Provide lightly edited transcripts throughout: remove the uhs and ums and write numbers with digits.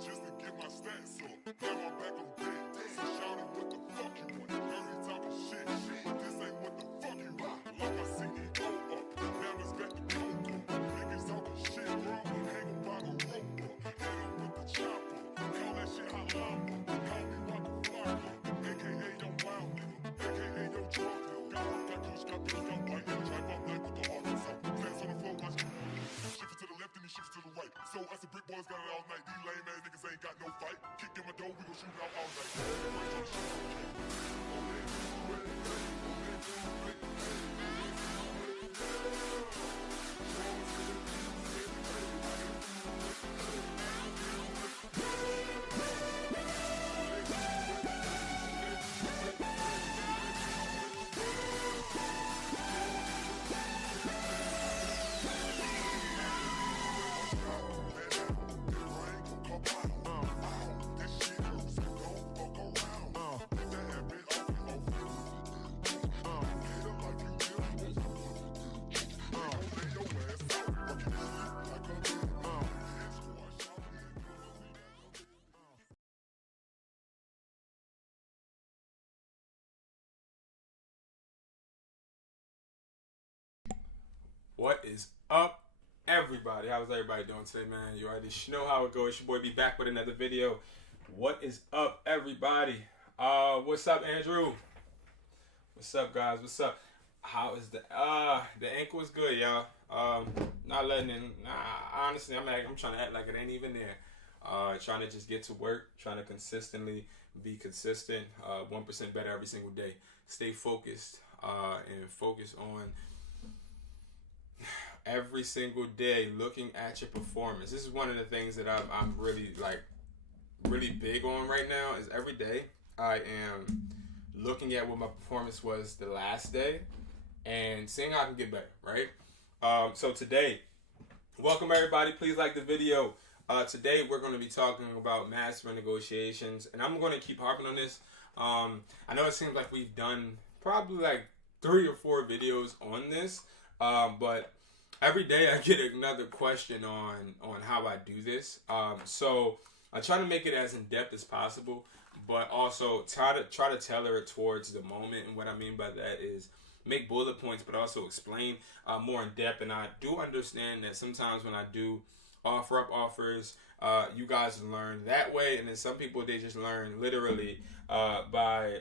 just to get my stats up. Now I'm back on deck. So shout out what the fuck you want. Heard he talking shit, but this ain't what the fuck you want. Like my CEO up, now it's back to Coco. Niggas talking shit, bro. Hang em by the rope up. Hit em with the chopper. Call that shit hot llama. Call me rock a flyer. AKA your wild nigga. AKA your drug dealer. Got coach, got the young white. Drive up night with the Arkansas. Plans on the floor, watch me. Shift it to the left and he shifts to the right. So I said brick boys got it all night. These lame ass niggas ain't got no fight. Kick in my door, we gon' shoot it out all night. What is up, everybody? How's everybody doing today, man? You already know how it goes. It's your boy be back with another video. What is up, everybody? What's up, Andrew? What's up, guys? What's up? How is the ankle is good, y'all. Not letting in. Nah, honestly, I'm trying to act like it ain't even there. Trying to just get to work. Trying to consistently be consistent. 1% better every single day. Stay focused and focus on every single day looking at your performance. This is one of the things that I'm really big on right now. Is every day I am looking at what my performance was the last day and seeing how I can get better, right? So today, welcome everybody. Please like the video. Today we're going to be talking about master negotiations, and I'm going to keep harping on this. I know it seems like we've done probably like 3 or 4 videos on this, but every day I get another question on how I do this. So I try to make it as in depth as possible, but also try to tailor it towards the moment. And what I mean by that is make bullet points, but also explain more in depth. And I do understand that sometimes when I do offer up offers, you guys learn that way, and then some people, they just learn literally by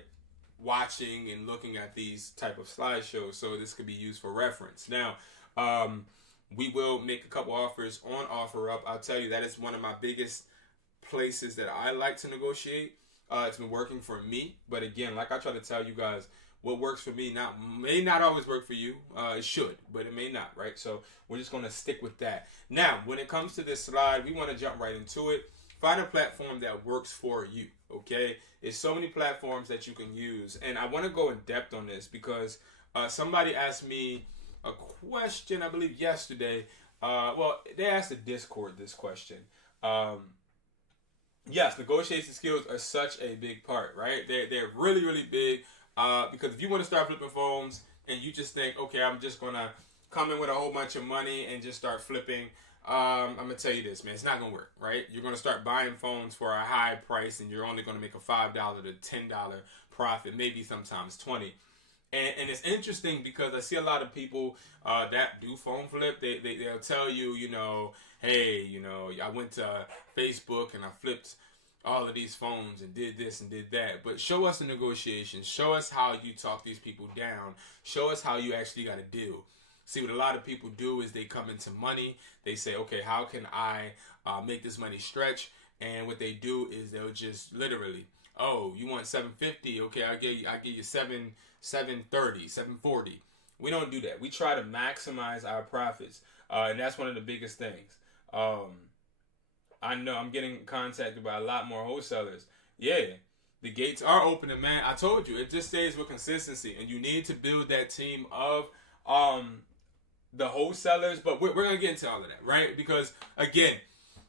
watching and looking at these type of slideshows. So this could be used for reference. Now, we will make a couple offers on OfferUp. I'll tell you that is one of my biggest places that I like to negotiate. It's been working for me, but again, like I try to tell you guys, what works for me may not always work for you. It should, but it may not, right? So we're just going to stick with that. Now, when it comes to this slide, we want to jump right into it. Find a platform that works for you, okay? There's so many platforms that you can use, and I want to go in depth on this because somebody asked me a question, I believe yesterday. Well, they asked the Discord this question. Yes, negotiation skills are such a big part, right? They're really, really big because if you want to start flipping phones and you just think, okay, I'm just going to come in with a whole bunch of money and just start flipping, I'm going to tell you this, man, it's not going to work, right? You're going to start buying phones for a high price and you're only going to make a $5 to $10 profit, maybe sometimes 20. And it's interesting because I see a lot of people that do phone flip. They'll tell you, hey, I went to Facebook and I flipped all of these phones and did this and did that. But show us the negotiations. Show us how you talk these people down. Show us how you actually got to deal. See, what a lot of people do is they come into money. They say, okay, how can I make this money stretch? And what they do is they'll just literally, oh, you want 750? Okay, I'll give you 730, 740. We don't do that. We try to maximize our profits, and that's one of the biggest things. I know I'm getting contacted by a lot more wholesalers. Yeah, the gates are opening, man. I told you, it just stays with consistency, and you need to build that team of the wholesalers. But we're gonna get into all of that, right? Because again,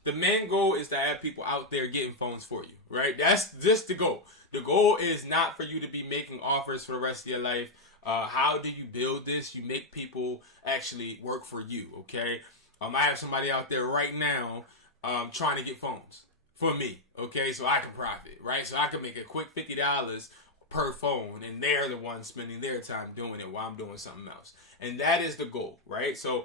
the main goal is to have people out there getting phones for you, right? That's just the goal. The goal is not for you to be making offers for the rest of your life. How do you build this? You make people actually work for you, okay? I have somebody out there right now trying to get phones for me, okay? So I can profit, right? So I can make a quick $50 per phone, and they're the ones spending their time doing it while I'm doing something else. And that is the goal, right? So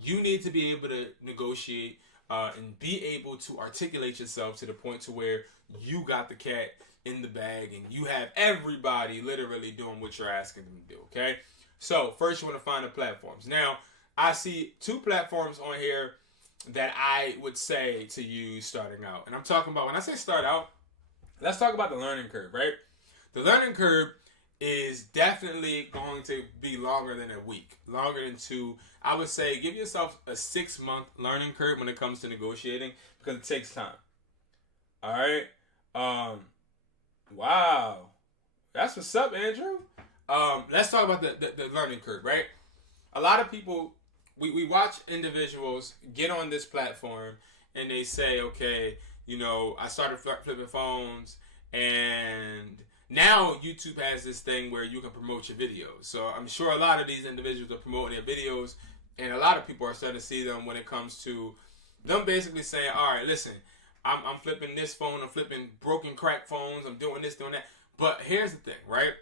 you need to be able to negotiate and be able to articulate yourself to the point to where you got the cat in the bag and you have everybody literally doing what you're asking them to do, okay? So first you want to find the platforms. Now, I see 2 platforms on here that I would say to use starting out. And I'm talking about, when I say start out, let's talk about the learning curve, right? The learning curve is definitely going to be longer than a week, longer than 2. I would say give yourself a 6-month learning curve when it comes to negotiating, because it takes time. All right. Wow. That's what's up, Andrew. Let's talk about the learning curve, right? A lot of people, we watch individuals get on this platform and they say, okay, you know, I started flipping phones, and now YouTube has this thing where you can promote your videos. So I'm sure a lot of these individuals are promoting their videos, and a lot of people are starting to see them when it comes to them basically saying, all right, listen, I'm flipping this phone, I'm flipping broken crack phones, I'm doing this, doing that. But here's the thing, right?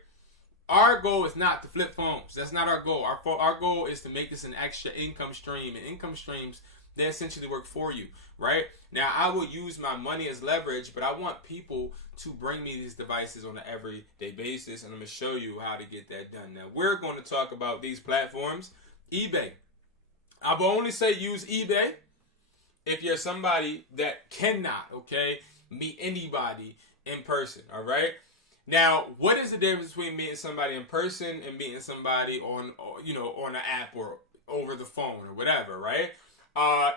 Our goal is not to flip phones. That's not our goal. Our goal is to make this an extra income stream, and income streams, they essentially work for you, right? Now, I will use my money as leverage, but I want people to bring me these devices on an everyday basis, and I'm going to show you how to get that done. Now, we're going to talk about these platforms. eBay. I will only say use eBay if you're somebody that cannot, okay, meet anybody in person, all right? Now, what is the difference between meeting somebody in person and meeting somebody on, you know, on an app or over the phone or whatever, right?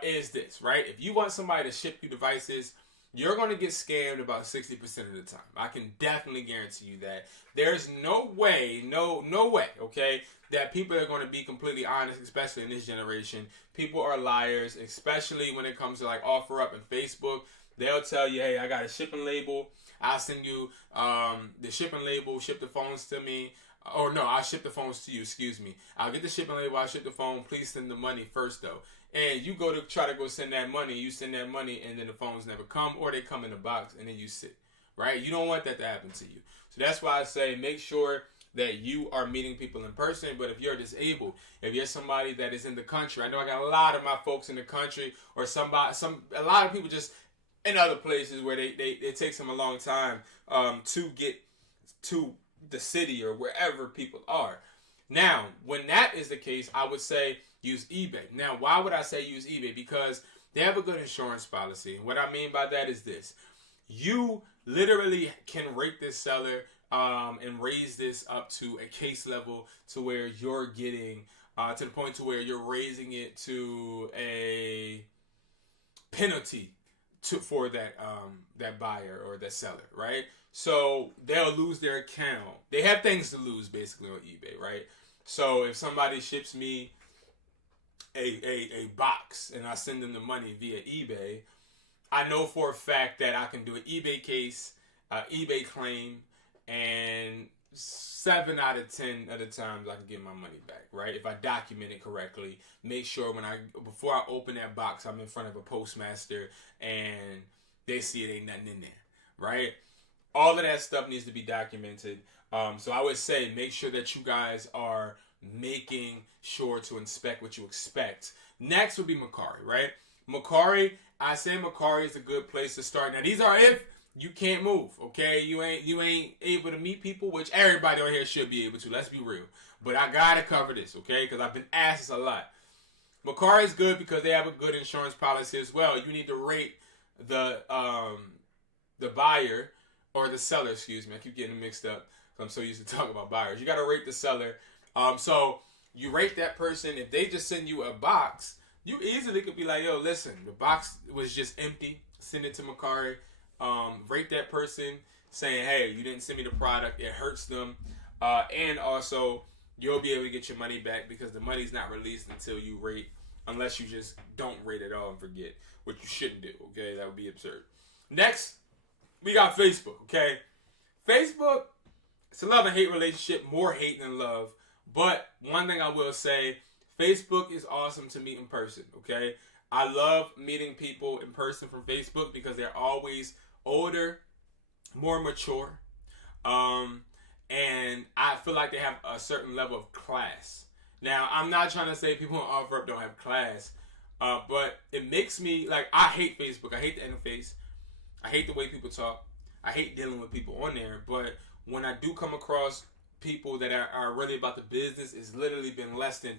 Is this, right? If you want somebody to ship you devices, you're going to get scammed about 60% of the time. I can definitely guarantee you that. There's no way, no way, okay, that people are going to be completely honest, especially in this generation. People are liars, especially when it comes to like OfferUp and Facebook. They'll tell you, hey, I got a shipping label. I'll send you the shipping label, ship the phones to me. Or no, I'll ship the phones to you, excuse me. I'll get the shipping label, I'll ship the phone. Please send the money first, though. And you go to try to go send that money, you send that money, and then the phones never come, or they come in a box, and then you sit, right? You don't want that to happen to you. So that's why I say make sure that you are meeting people in person. But if you're disabled, if you're somebody that is in the country, I know I got a lot of my folks in the country, or a lot of people just in other places where it takes them a long time to get to the city or wherever people are. Now, when that is the case, I would say use eBay. Now, why would I say use eBay? Because they have a good insurance policy. And what I mean by that is this. You literally can rate this seller and raise this up to a case level to where you're getting to the point to where you're raising it to a penalty for that buyer or that seller, right? So they'll lose their account. They have things to lose basically on eBay, right? So if somebody ships me a box and I send them the money via eBay, I know for a fact that I can do an eBay case, eBay claim, and 7 out of 10 of the times I can get my money back, right? If I document it correctly, make sure before I open that box, I'm in front of a postmaster and they see it ain't nothing in there, right? All of that stuff needs to be documented. So I would say make sure that you guys are making sure to inspect what you expect. Next would be MERCARI, right? MERCARI, I say MERCARI is a good place to start. Now these are if you can't move, okay? You ain't able to meet people, which everybody on here should be able to. Let's be real. But I gotta cover this, okay? Because I've been asked this a lot. MERCARI is good because they have a good insurance policy as well. You need to rate the buyer or the seller, excuse me. I keep getting mixed up because I'm so used to talking about buyers. You gotta rate the seller. So you rate that person. If they just send you a box, you easily could be like, yo, listen, the box was just empty. Send it to MERCARI. Rate that person saying, hey, you didn't send me the product. It hurts them. And also, you'll be able to get your money back because the money's not released until you rate, unless you just don't rate at all and forget, which you shouldn't do, okay? That would be absurd. Next, we got Facebook, okay? Facebook, it's a love and hate relationship, more hate than love. But one thing I will say, Facebook is awesome to meet in person, okay? I love meeting people in person from Facebook because they're always older, more mature, and I feel like they have a certain level of class. Now, I'm not trying to say people on OfferUp don't have class, but it makes me, like, I hate Facebook. I hate the interface. I hate the way people talk. I hate dealing with people on there. But when I do come across people that are really about the business, it's literally been less than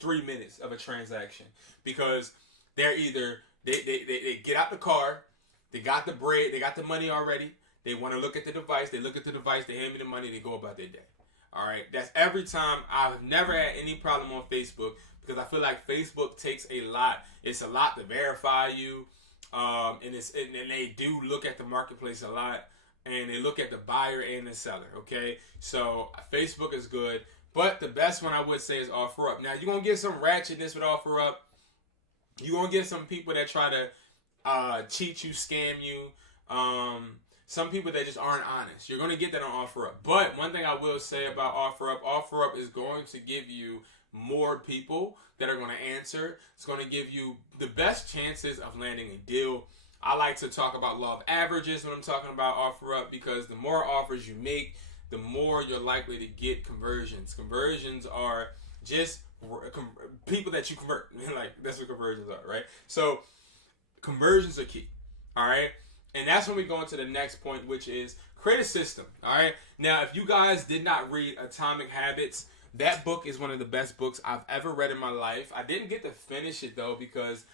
3 minutes of a transaction. Because they're either, they get out the car, they got the bread, they got the money already, they want to look at the device, they look at the device, they hand me the money, they go about their day. All right, that's every time. I've never had any problem on Facebook because I feel like Facebook takes a lot. It's a lot to verify you, and they do look at the marketplace a lot, and they look at the buyer and the seller. Okay, so Facebook is good, but the best one I would say is OfferUp. Now you're gonna get some ratchetness with OfferUp. You're gonna get some people that try to cheat you, scam you. Some people that just aren't honest. You're going to get that on OfferUp. But one thing I will say about OfferUp is going to give you more people that are going to answer. It's going to give you the best chances of landing a deal. I like to talk about law of averages when I'm talking about OfferUp because the more offers you make, the more you're likely to get conversions. Conversions are just people that you convert. Like, that's what conversions are, right? So conversions are key, all right? And that's when we go into the next point, which is create a system. All right. Now, if you guys did not read Atomic Habits, that book is one of the best books I've ever read in my life. I didn't get to finish it, though, because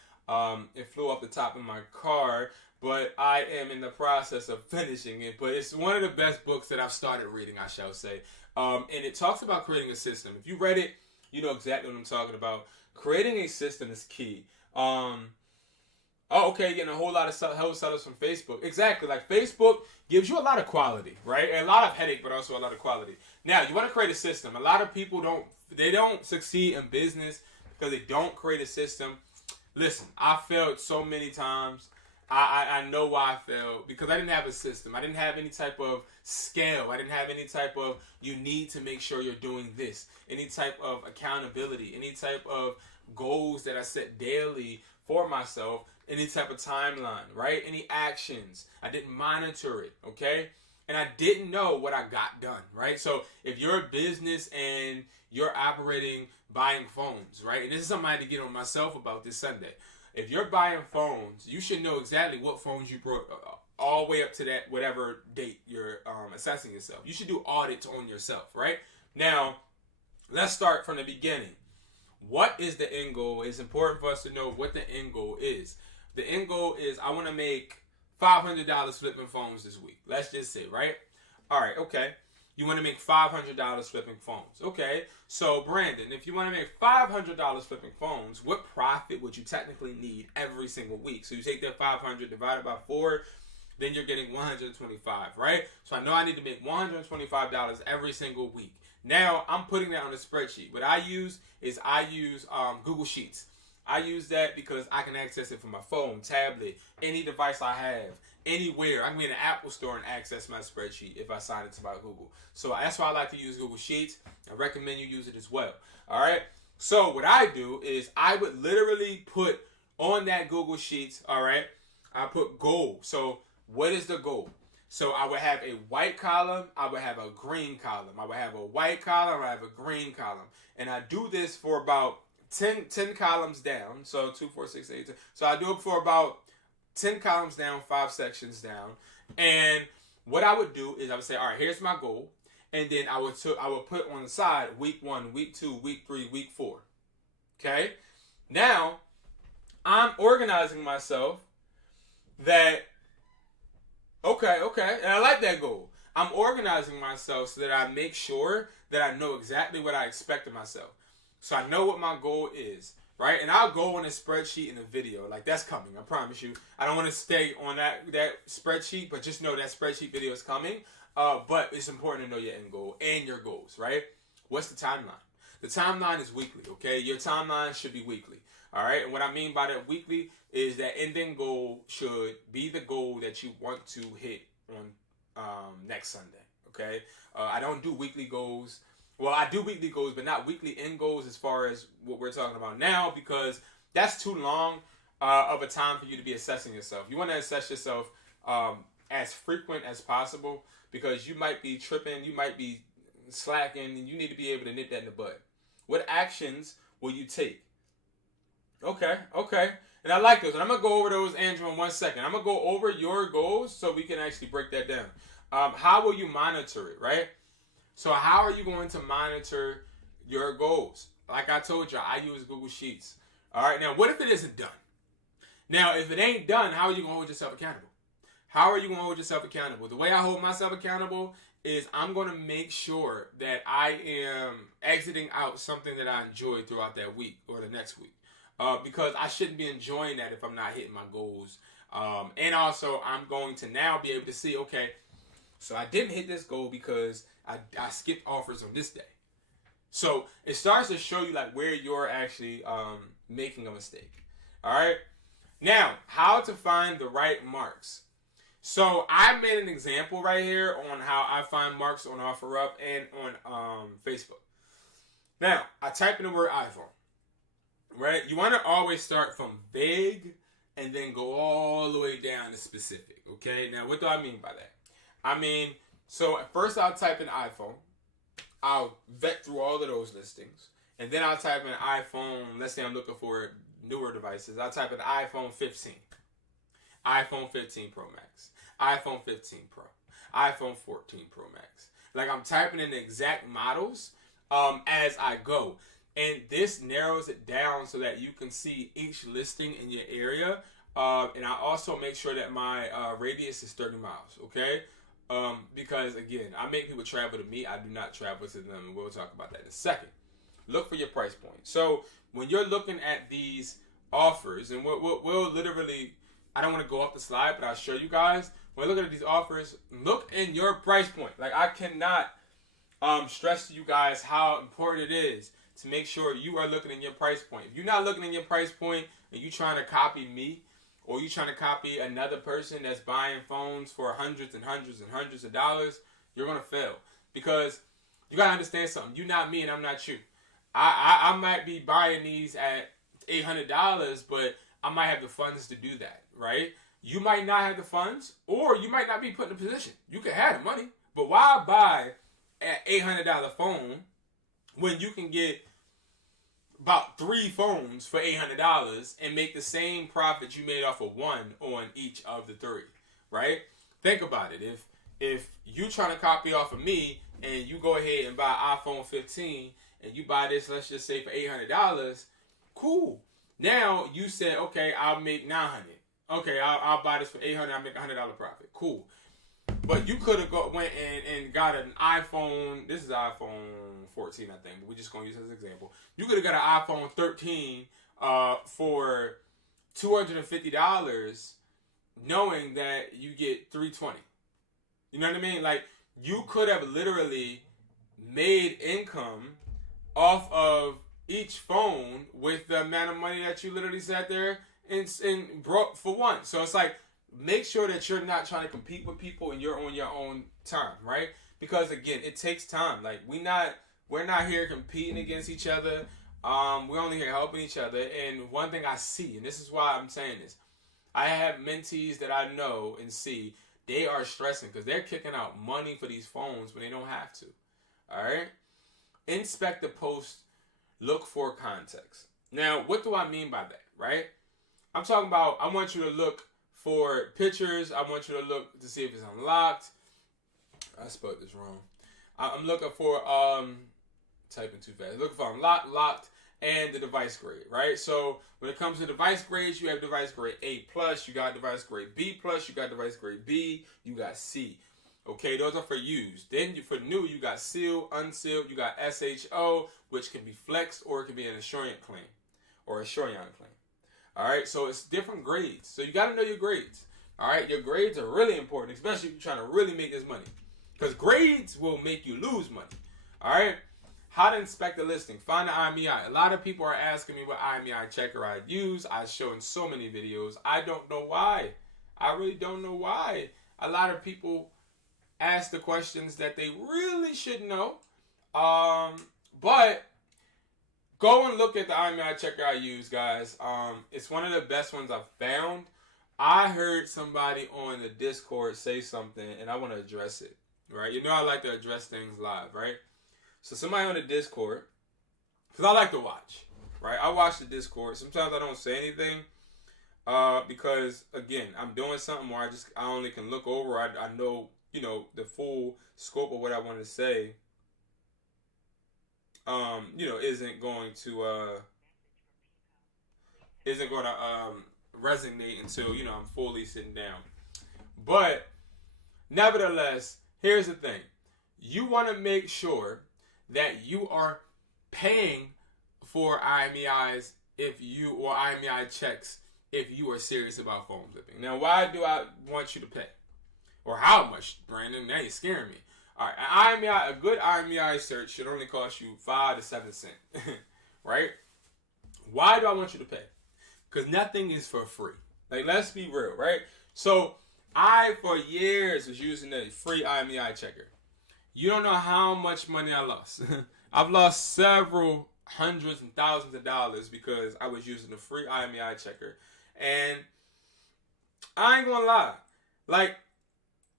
it flew off the top of my car. But I am in the process of finishing it. But it's one of the best books that I've started reading, I shall say. And it talks about creating a system. If you read it, you know exactly what I'm talking about. Creating a system is key. Oh, okay, getting a whole lot of sellers from Facebook. Exactly, like Facebook gives you a lot of quality, right? And a lot of headache, but also a lot of quality. Now, you want to create a system. A lot of people don't succeed in business because they don't create a system. Listen, I failed so many times. I know why I failed because I didn't have a system. I didn't have any type of scale. I didn't have any type of you need to make sure you're doing this. Any type of accountability. Any type of goals that I set daily for myself. Any type of timeline, right? Any actions. I didn't monitor it, okay? And I didn't know what I got done, right? So if you're a business and you're operating buying phones, right? And this is something I had to get on myself about this Sunday. If you're buying phones, you should know exactly what phones you brought all the way up to that whatever date you're assessing yourself. You should do audits on yourself, right? Now, let's start from the beginning. What is the end goal? It's important for us to know what the end goal is. The end goal is I want to make $500 flipping phones this week. Let's just say, right? All right, okay. You want to make $500 flipping phones. Okay, so Brandon, if you want to make $500 flipping phones, what profit would you technically need every single week? So you take that 500 divided by 4, then you're getting 125, right? So I know I need to make $125 every single week. Now, I'm putting that on a spreadsheet. What I use is Google Sheets. I use that because I can access it from my phone, tablet, any device I have, anywhere. I can be in an Apple store and access my spreadsheet if I sign it to my Google. So that's why I like to use Google Sheets. I recommend you use it as well. All right. So what I do is I would literally put on that Google Sheets, all right, I put goal. So what is the goal? So I would have a white column, I would have a green column. I would have a white column, I have a green column. And I do this for about 10 columns down. So 2, 4, 6, 8, 10. So I do it for about 10 columns down, 5 sections down. And what I would do is I would say, all right, here's my goal. And then I would put on the side week 1, week 2, week 3, week 4. Okay? Now, I'm organizing myself that, okay. And I like that goal. I'm organizing myself so that I make sure that I know exactly what I expect of myself. So I know what my goal is, right? And I'll go on a spreadsheet in a video. Like, that's coming, I promise you. I don't want to stay on that spreadsheet, but just know that spreadsheet video is coming. But it's important to know your end goal and your goals, right? What's the timeline? The timeline is weekly, okay? Your timeline should be weekly, all right? And what I mean by that weekly is that ending goal should be the goal that you want to hit on next Sunday, okay? I don't do weekly goals. Well, I do weekly goals, but not weekly end goals as far as what we're talking about now, because that's too long of a time for you to be assessing yourself. You want to assess yourself as frequent as possible, because you might be tripping, you might be slacking, and you need to be able to nip that in the bud. What actions will you take? Okay. And I like those. And I'm going to go over those, Andrew, in 1 second. I'm going to go over your goals so we can actually break that down. How will you monitor it, right? So how are you going to monitor your goals? Like I told you, I use Google Sheets. All right, now what if it isn't done? Now, if it ain't done, how are you going to hold yourself accountable? How are you going to hold yourself accountable? The way I hold myself accountable is I'm going to make sure that I am exiting out something that I enjoy throughout that week or the next week. Because I shouldn't be enjoying that if I'm not hitting my goals. And also, I'm going to now be able to see, okay, so I didn't hit this goal because I skipped offers on this day. So it starts to show you like where you're actually making a mistake. All right. Now, how to find the right marks. So I made an example right here on how I find marks on OfferUp and on Facebook. Now, I type in the word iPhone. Right? You want to always start from vague and then go all the way down to specific. Okay? Now, what do I mean by that? I mean, so at first I'll type in iPhone. I'll vet through all of those listings. And then I'll type in iPhone. Let's say I'm looking for newer devices. I'll type in iPhone 15. iPhone 15 Pro Max. iPhone 15 Pro. iPhone 14 Pro Max. Like I'm typing in the exact models as I go. And this narrows it down so that you can see each listing in your area. And I also make sure that my radius is 30 miles, okay? Because, again, I make people travel to me. I do not travel to them, and we'll talk about that in a second. Look for your price point. So when you're looking at these offers, and we'll literally, I don't want to go off the slide, but I'll show you guys. When looking at these offers, look in your price point. Like, I cannot stress to you guys how important it is to make sure you are looking in your price point. If you're not looking in your price point and you're trying to copy me, or you're trying to copy another person that's buying phones for hundreds and hundreds and hundreds of dollars, you're going to fail. Because you got to understand something. You're not me and I'm not you. I might be buying these at $800, but I might have the funds to do that, right? You might not have the funds, or you might not be put in a position. You can have the money, but why buy an $800 phone when you can get about 3 phones for $800 and make the same profit you made off of one on each of the 3, right? Think about it. If you trying to copy off of me and you go ahead and buy iPhone 15 and you buy this, let's just say for $800, cool. Now you said, okay, I'll make $900. Okay, I'll buy this for $800. I'll make $100 profit. Cool. But you could have went and got an iPhone. This is iPhone 14, I think. But we're just going to use this as an example. You could have got an iPhone 13 for $250, knowing that you get $320. You know what I mean? Like, you could have literally made income off of each phone with the amount of money that you literally sat there and brought for one. So it's like, make sure that you're not trying to compete with people and you're on your own time, right? Because again, it takes time. Like we're not here competing against each other. We're only here helping each other. And one thing I see, and this is why I'm saying this, I have mentees that I know and see, they are stressing because they're kicking out money for these phones when they don't have to. All right? Inspect the post, look for context. Now, what do I mean by that, right? I'm talking about, I want you to look for pictures. I want you to look to see if it's unlocked. I spelled this wrong. I'm looking for, typing too fast. Looking for unlocked, locked, and the device grade, right? So when it comes to device grades, you have device grade A+, you got device grade B+, you got device grade B, you got C. Okay, those are for used. Then for new, you got sealed, unsealed, you got SHO, which can be flexed or it can be an assurance claim or a Assurance claim. All right, so it's different grades. So you got to know your grades. All right, your grades are really important, especially if you're trying to really make this money. Because grades will make you lose money. All right, how to inspect the listing. Find the IMEI. A lot of people are asking me what IMEI checker I use. I show in so many videos. I don't know why. I really don't know why. A lot of people ask the questions that they really should know. But go and look at the IMEI checker I use, guys. It's one of the best ones I've found. I heard somebody on the Discord say something, and I want to address it, right? You know I like to address things live, right? So somebody on the Discord, because I like to watch, right? I watch the Discord. Sometimes I don't say anything because, again, I'm doing something where I only can look over. I know, the full scope of what I want to say, isn't going to resonate until, I'm fully sitting down. But nevertheless, here's the thing. You want to make sure that you are paying for IMEIs or IMEI checks if you are serious about phone flipping. Now, why do I want you to pay? Or how much, Brandon? Now you're scaring me. All right, a good IMEI search should only cost you 5 to 7 cents, right? Why do I want you to pay? Because nothing is for free. Like, let's be real, right? So, I, for years, was using a free IMEI checker. You don't know how much money I lost. I've lost several hundreds and thousands of dollars because I was using a free IMEI checker. And I ain't gonna lie. Like,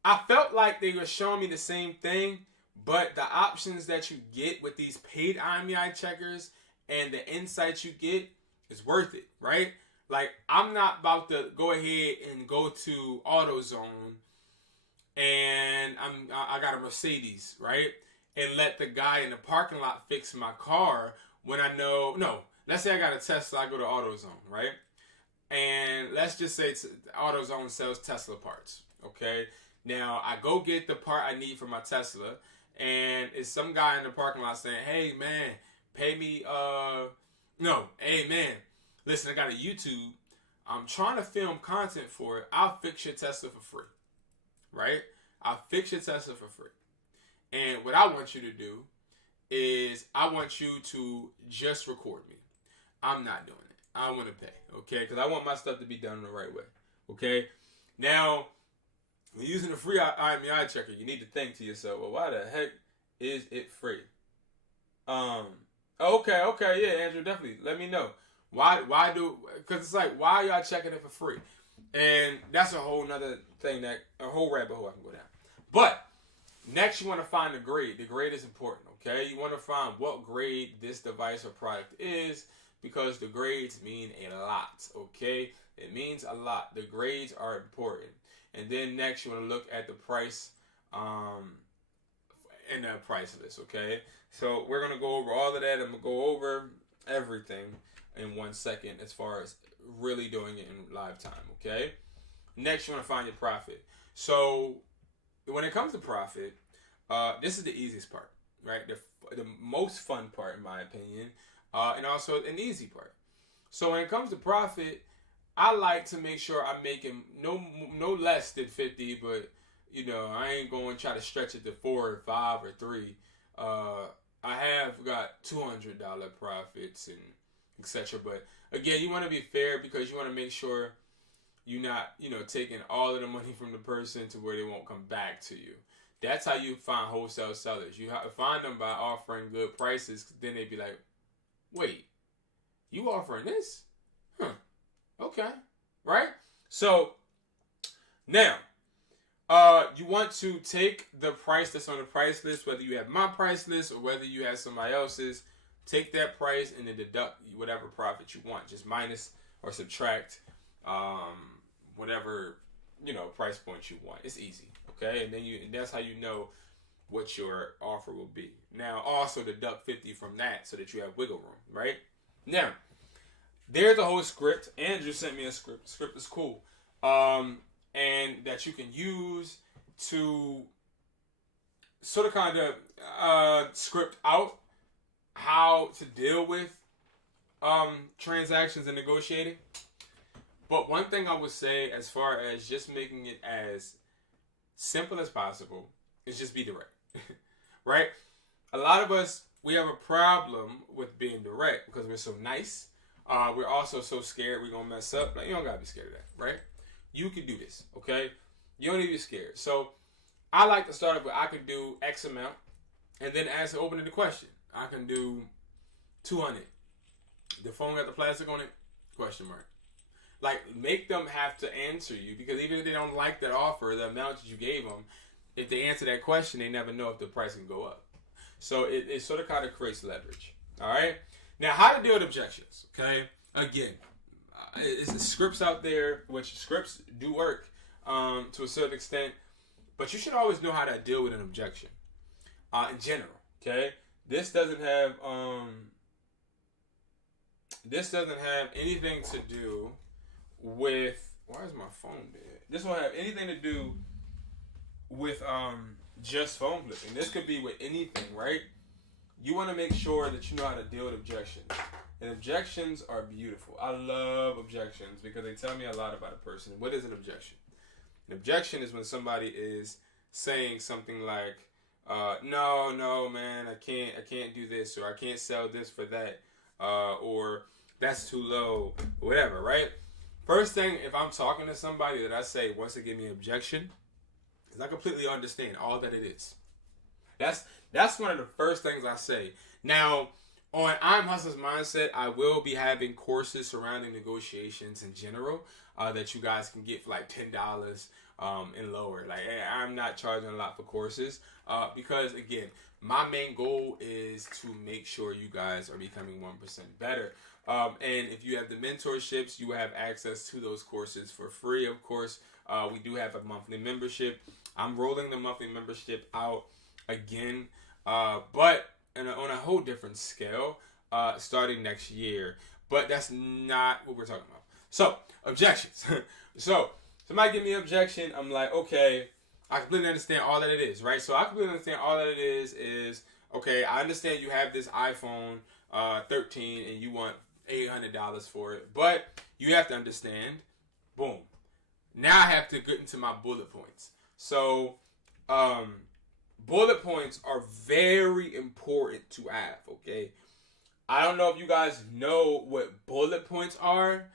I felt like they were showing me the same thing, but the options that you get with these paid IMEI checkers and the insights you get is worth it, right? Like, I'm not about to go ahead and go to AutoZone and I got a Mercedes, right? And let the guy in the parking lot fix my car when I know, no, let's say I got a Tesla, I go to AutoZone, right? And let's just say AutoZone sells Tesla parts, okay? Now, I go get the part I need for my Tesla, and it's some guy in the parking lot saying, hey, man, pay me, hey, man, listen, I got a YouTube. I'm trying to film content for it. I'll fix your Tesla for free, right? I'll fix your Tesla for free. And what I want you to do is I want you to just record me. I'm not doing it. I want to pay, okay? Because I want my stuff to be done the right way, okay? Now, when using a free IMEI checker, you need to think to yourself, well, why the heck is it free? Okay, yeah, Andrew, definitely. Let me know. Because it's like, why are y'all checking it for free? And that's a whole nother thing, a whole rabbit hole I can go down. But next, you want to find the grade. The grade is important, okay? You want to find what grade this device or product is, because the grades mean a lot, okay? It means a lot. The grades are important. And then next, you want to look at the price and the price list, okay? So we're going to go over all of that. I'm going to go over everything in 1 second as far as really doing it in live time, okay? Next, you want to find your profit. So when it comes to profit, this is the easiest part, right? The most fun part, in my opinion, and also an easy part. So when it comes to profit, I like to make sure I'm making no less than 50, but I ain't going to try to stretch it to 4 or 5 or 3. I have got $200 profits and etc. But again, you want to be fair because you want to make sure you're not, taking all of the money from the person to where they won't come back to you. That's how you find wholesale sellers. You have to find them by offering good prices. Then they'd be like, wait, you offering this? Huh. Okay. Right? So, now, you want to take the price that's on the price list, whether you have my price list or whether you have somebody else's, take that price and then deduct whatever profit you want. Just minus or subtract whatever, price point you want. It's easy. Okay? And then that's how you know what your offer will be. Now, also deduct 50 from that so that you have wiggle room, right? Now, there's a whole script. Andrew sent me a script. Script is cool. And that you can use to sort of kind of script out how to deal with transactions and negotiating. But one thing I would say, as far as just making it as simple as possible, is just be direct. Right? A lot of us, we have a problem with being direct because we're so nice. We're also so scared we're going to mess up. Like, you don't got to be scared of that, right? You can do this, okay? You don't need to be scared. So I like to start off with I can do X amount and then open the question. I can do 200. The phone got the plastic on it? Question mark. Like, make them have to answer you, because even if they don't like that offer, the amount that you gave them, if they answer that question, they never know if the price can go up. So it sort of kind of creates leverage. All right? Now, how to deal with objections, okay? Again, it's scripts out there, which scripts do work to a certain extent, but you should always know how to deal with an objection in general, okay? This doesn't have anything to do with, why is my phone dead? This won't have anything to do with just phone flipping. This could be with anything, right? You want to make sure that you know how to deal with objections. And objections are beautiful. I love objections because they tell me a lot about a person. What is an objection? An objection is when somebody is saying something like, no, man, I can't do this, or I can't sell this for that, or that's too low, or whatever, right? First thing, if I'm talking to somebody that I say wants to give me an objection, is I completely understand all that it is. That's one of the first things I say. Now, on I'm Hustler's Mindset, I will be having courses surrounding negotiations in general that you guys can get for like $10 and lower. Like, I'm not charging a lot for courses because, again, my main goal is to make sure you guys are becoming 1% better. And if you have the mentorships, you have access to those courses for free, of course. We do have a monthly membership. I'm rolling the monthly membership out again, but on a whole different scale, starting next year. But that's not what we're talking about. So, objections. So, somebody give me an objection. I'm like, okay, I completely understand all that it is, right? So, I completely understand all that it is, okay, I understand you have this iPhone 13 and you want $800 for it. But you have to understand, boom. Now I have to get into my bullet points. So, bullet points are very important to have, okay? I don't know if you guys know what bullet points are,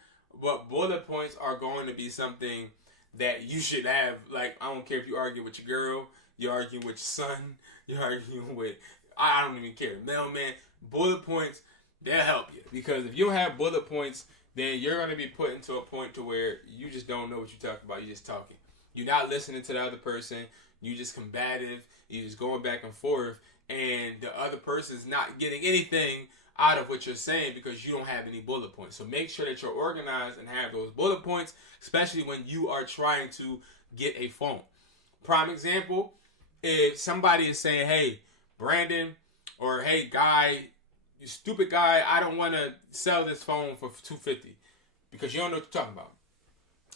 but bullet points are going to be something that you should have. Like, I don't care if you argue with your girl, you argue with your son, you're arguing with, I don't even care, mailman. Bullet points, they'll help you. Because if you don't have bullet points, then you're going to be put into a point to where you just don't know what you're talking about. You're just talking. You're not listening to the other person. You're just combative. You're just going back and forth. And the other person's not getting anything out of what you're saying because you don't have any bullet points. So make sure that you're organized and have those bullet points, especially when you are trying to get a phone. Prime example, if somebody is saying, hey, Brandon, or hey, guy, you stupid guy, I don't want to sell this phone for $250 because you don't know what you're talking about.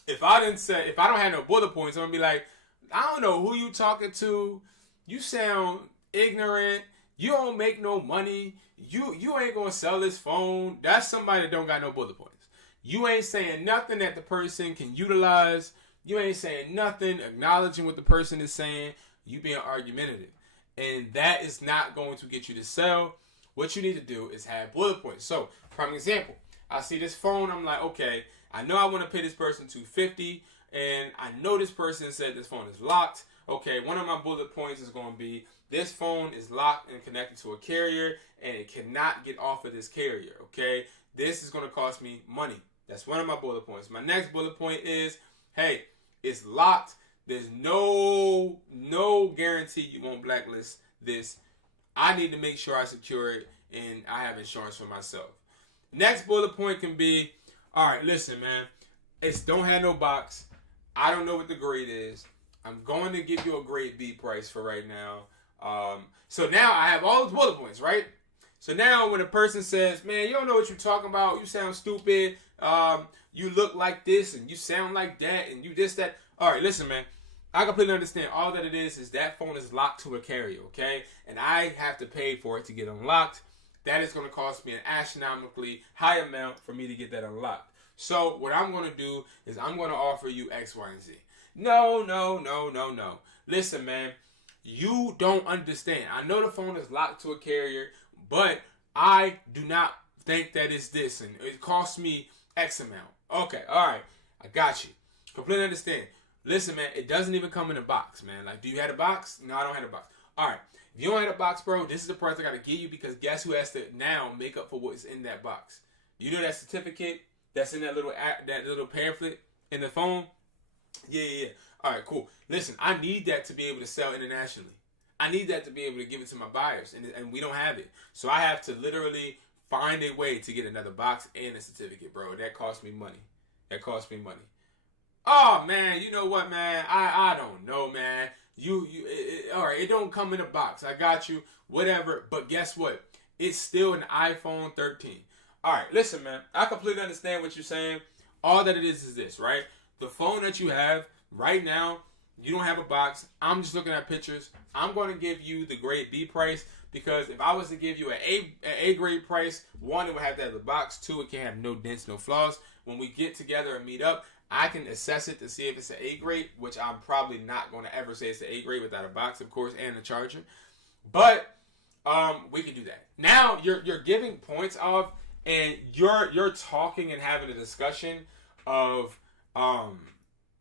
If I don't have no bullet points, I'm going to be like, I don't know who you talking to. You sound ignorant. You don't make no money. You ain't going to sell this phone. That's somebody that don't got no bullet points. You ain't saying nothing that the person can utilize. You ain't saying nothing acknowledging what the person is saying. You being argumentative. And that is not going to get you to sell. What you need to do is have bullet points. So, prime example, I see this phone. I'm like, okay, I know I want to pay this person $250, and I know this person said this phone is locked. Okay, one of my bullet points is going to be this phone is locked and connected to a carrier, and it cannot get off of this carrier. Okay, this is going to cost me money. That's one of my bullet points. My next bullet point is, hey, it's locked. There's no guarantee you won't blacklist this. I need to make sure I secure it and I have insurance for myself. Next bullet point can be, all right, listen, man, it's don't have no box. I don't know what the grade is. I'm going to give you a grade B price for right now. So now I have all those bullet points, right? So now when a person says, man, you don't know what you're talking about. You sound stupid. You look like this and you sound like that and you this, that. All right, listen, man. I completely understand. All that it is that phone is locked to a carrier, okay? And I have to pay for it to get unlocked. That is going to cost me an astronomically high amount for me to get that unlocked. So what I'm going to do is I'm going to offer you X, Y, and Z. No. Listen, man, you don't understand. I know the phone is locked to a carrier, but I do not think that it's this, and it costs me X amount. Okay, all right, I got you. Completely understand. Listen, man, it doesn't even come in a box, man. Like, do you have a box? No, I don't have a box. All right. If you don't have a box, bro, this is the price I got to give you because guess who has to now make up for what's in that box? You know that certificate that's in that little pamphlet in the phone? Yeah. All right, cool. Listen, I need that to be able to sell internationally. I need that to be able to give it to my buyers, and we don't have it. So I have to literally find a way to get another box and a certificate, bro. That costs me money. Oh, man, you know what, man? I don't know, man. All right, it don't come in a box. I got you, whatever. But guess what? It's still an iPhone 13. All right, listen, man. I completely understand what you're saying. All that it is this, right? The phone that you have right now, you don't have a box. I'm just looking at pictures. I'm going to give you the grade B price because if I was to give you an A grade price, one, it would have to have the box. Two, it can't have no dents, no flaws. When we get together and meet up, I can assess it to see if it's an A grade, which I'm probably not going to ever say it's an A grade without a box, of course, and a charger. But we can do that. Now you're giving points off, and you're talking and having a discussion of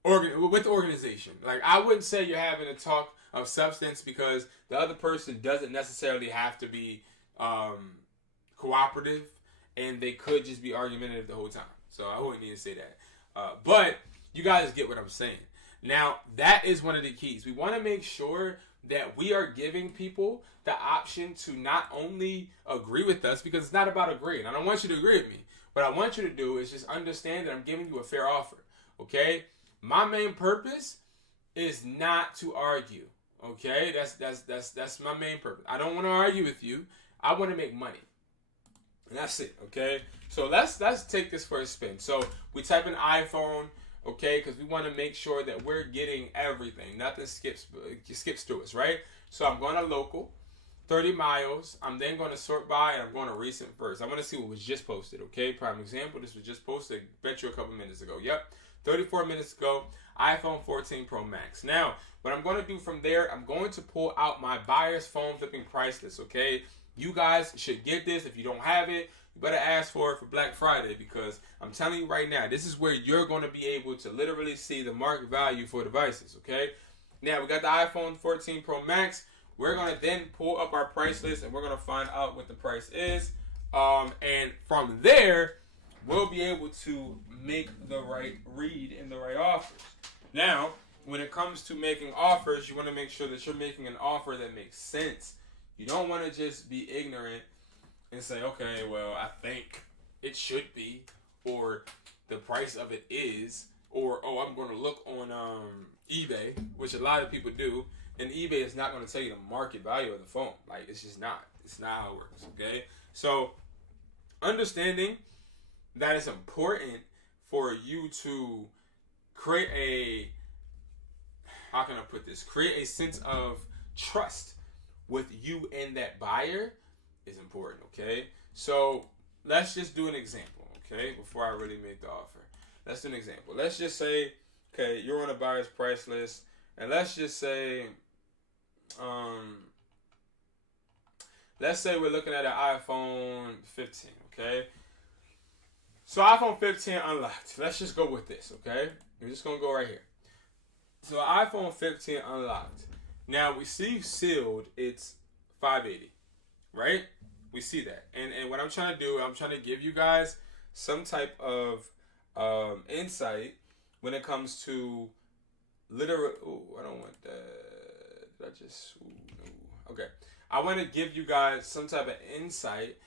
with the organization. Like, I wouldn't say you're having a talk of substance because the other person doesn't necessarily have to be cooperative, and they could just be argumentative the whole time. So I wouldn't need to say that. But you guys get what I'm saying. Now, that is one of the keys. We want to make sure that we are giving people the option to not only agree with us, because it's not about agreeing. I don't want you to agree with me. What I want you to do is just understand that I'm giving you a fair offer. Okay? My main purpose is not to argue. Okay? That's my main purpose. I don't want to argue with you. I want to make money. And that's it. Okay? So let's take this for a spin. So we type in iPhone, okay, because we want to make sure that we're getting everything. Nothing skips through us, right? So I'm going to local, 30 miles. I'm then going to sort by, and I'm going to recent first. I want to see what was just posted, okay? Prime example, this was just posted, bet you a couple minutes ago. Yep, 34 minutes ago, iPhone 14 Pro Max. Now, what I'm going to do from there, I'm going to pull out my buyer's phone flipping price list, okay? You guys should get this. If you don't have it, you better ask for it for Black Friday, because I'm telling you right now, this is where you're going to be able to literally see the market value for devices, okay? Now, we got the iPhone 14 Pro Max. We're going to then pull up our price list, and we're going to find out what the price is. And from there, we'll be able to make the right read and the right offers. Now, when it comes to making offers, you want to make sure that you're making an offer that makes sense. You don't want to just be ignorant and say, okay, well, I think it should be, or the price of it is, or, oh, I'm going to look on eBay, which a lot of people do, and eBay is not going to tell you the market value of the phone. Like, it's just not. It's not how it works, okay? So, understanding that it's important for you to create create a sense of trust with you and that buyer is important, okay? So let's just do an example, okay? Before I really make the offer. Let's do an example. Let's just say, okay, you're on a buyer's price list, and let's just say, let's say we're looking at an iPhone 15, okay? So iPhone 15 unlocked. Let's just go with this, okay? We're just going to go right here. So iPhone 15 unlocked. Now, we see sealed, it's $580, right? We see that. And what I'm trying to do, I'm trying to give you guys some type of insight when it comes to literal... Ooh, I don't want that. Did I just... Ooh, no. Okay. I want to give you guys some type of insight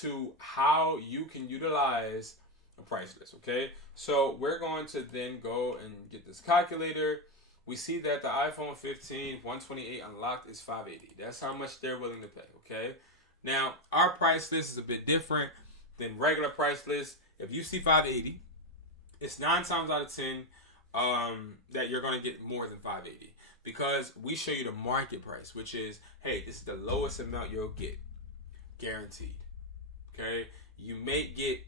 to how you can utilize a price list, okay? So we're going to then go and get this calculator. We see that the iPhone 15 128 unlocked is $580. That's how much they're willing to pay, okay? Now, our price list is a bit different than regular price lists. If you see $580, it's 9 times out of 10 that you're going to get more than $580, because we show you the market price, which is, hey, this is the lowest amount you'll get, guaranteed, okay? You may get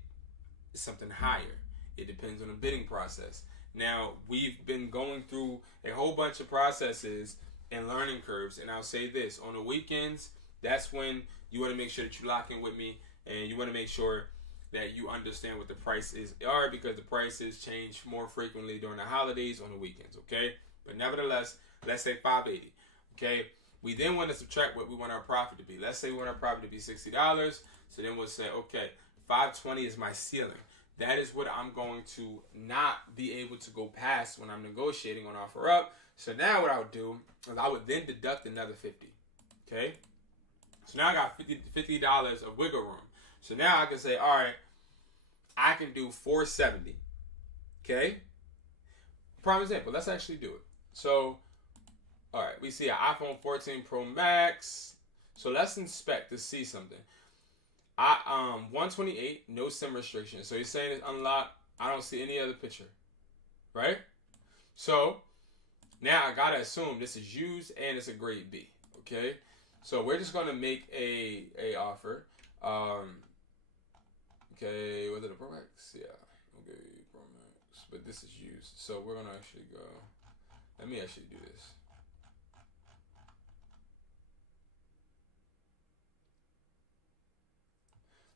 something higher. It depends on the bidding process. Now, we've been going through a whole bunch of processes and learning curves, and I'll say this, on the weekends, that's when you want to make sure that you lock in with me, and you want to make sure that you understand what the prices are, because the prices change more frequently during the holidays on the weekends, okay? But nevertheless, let's say $580, okay? We then want to subtract what we want our profit to be. Let's say we want our profit to be $60, so then we'll say, okay, 520 is my ceiling. That is what I'm going to not be able to go past when I'm negotiating on offer up. So now what I would do is I would then deduct another 50. Okay? So now I got $50 of wiggle room. So now I can say, all right, I can do 470. Okay? Prime example. Let's actually do it. So, all right, we see an iPhone 14 Pro Max. So let's inspect to see something. 128, no SIM restriction. So you're saying it's unlocked. I don't see any other picture, right? So now I gotta assume this is used and it's a grade B. Okay, so we're just gonna make a offer. Okay, was it a Pro Max? Yeah. Okay, Pro Max, but this is used. So we're gonna actually go. Let me actually do this.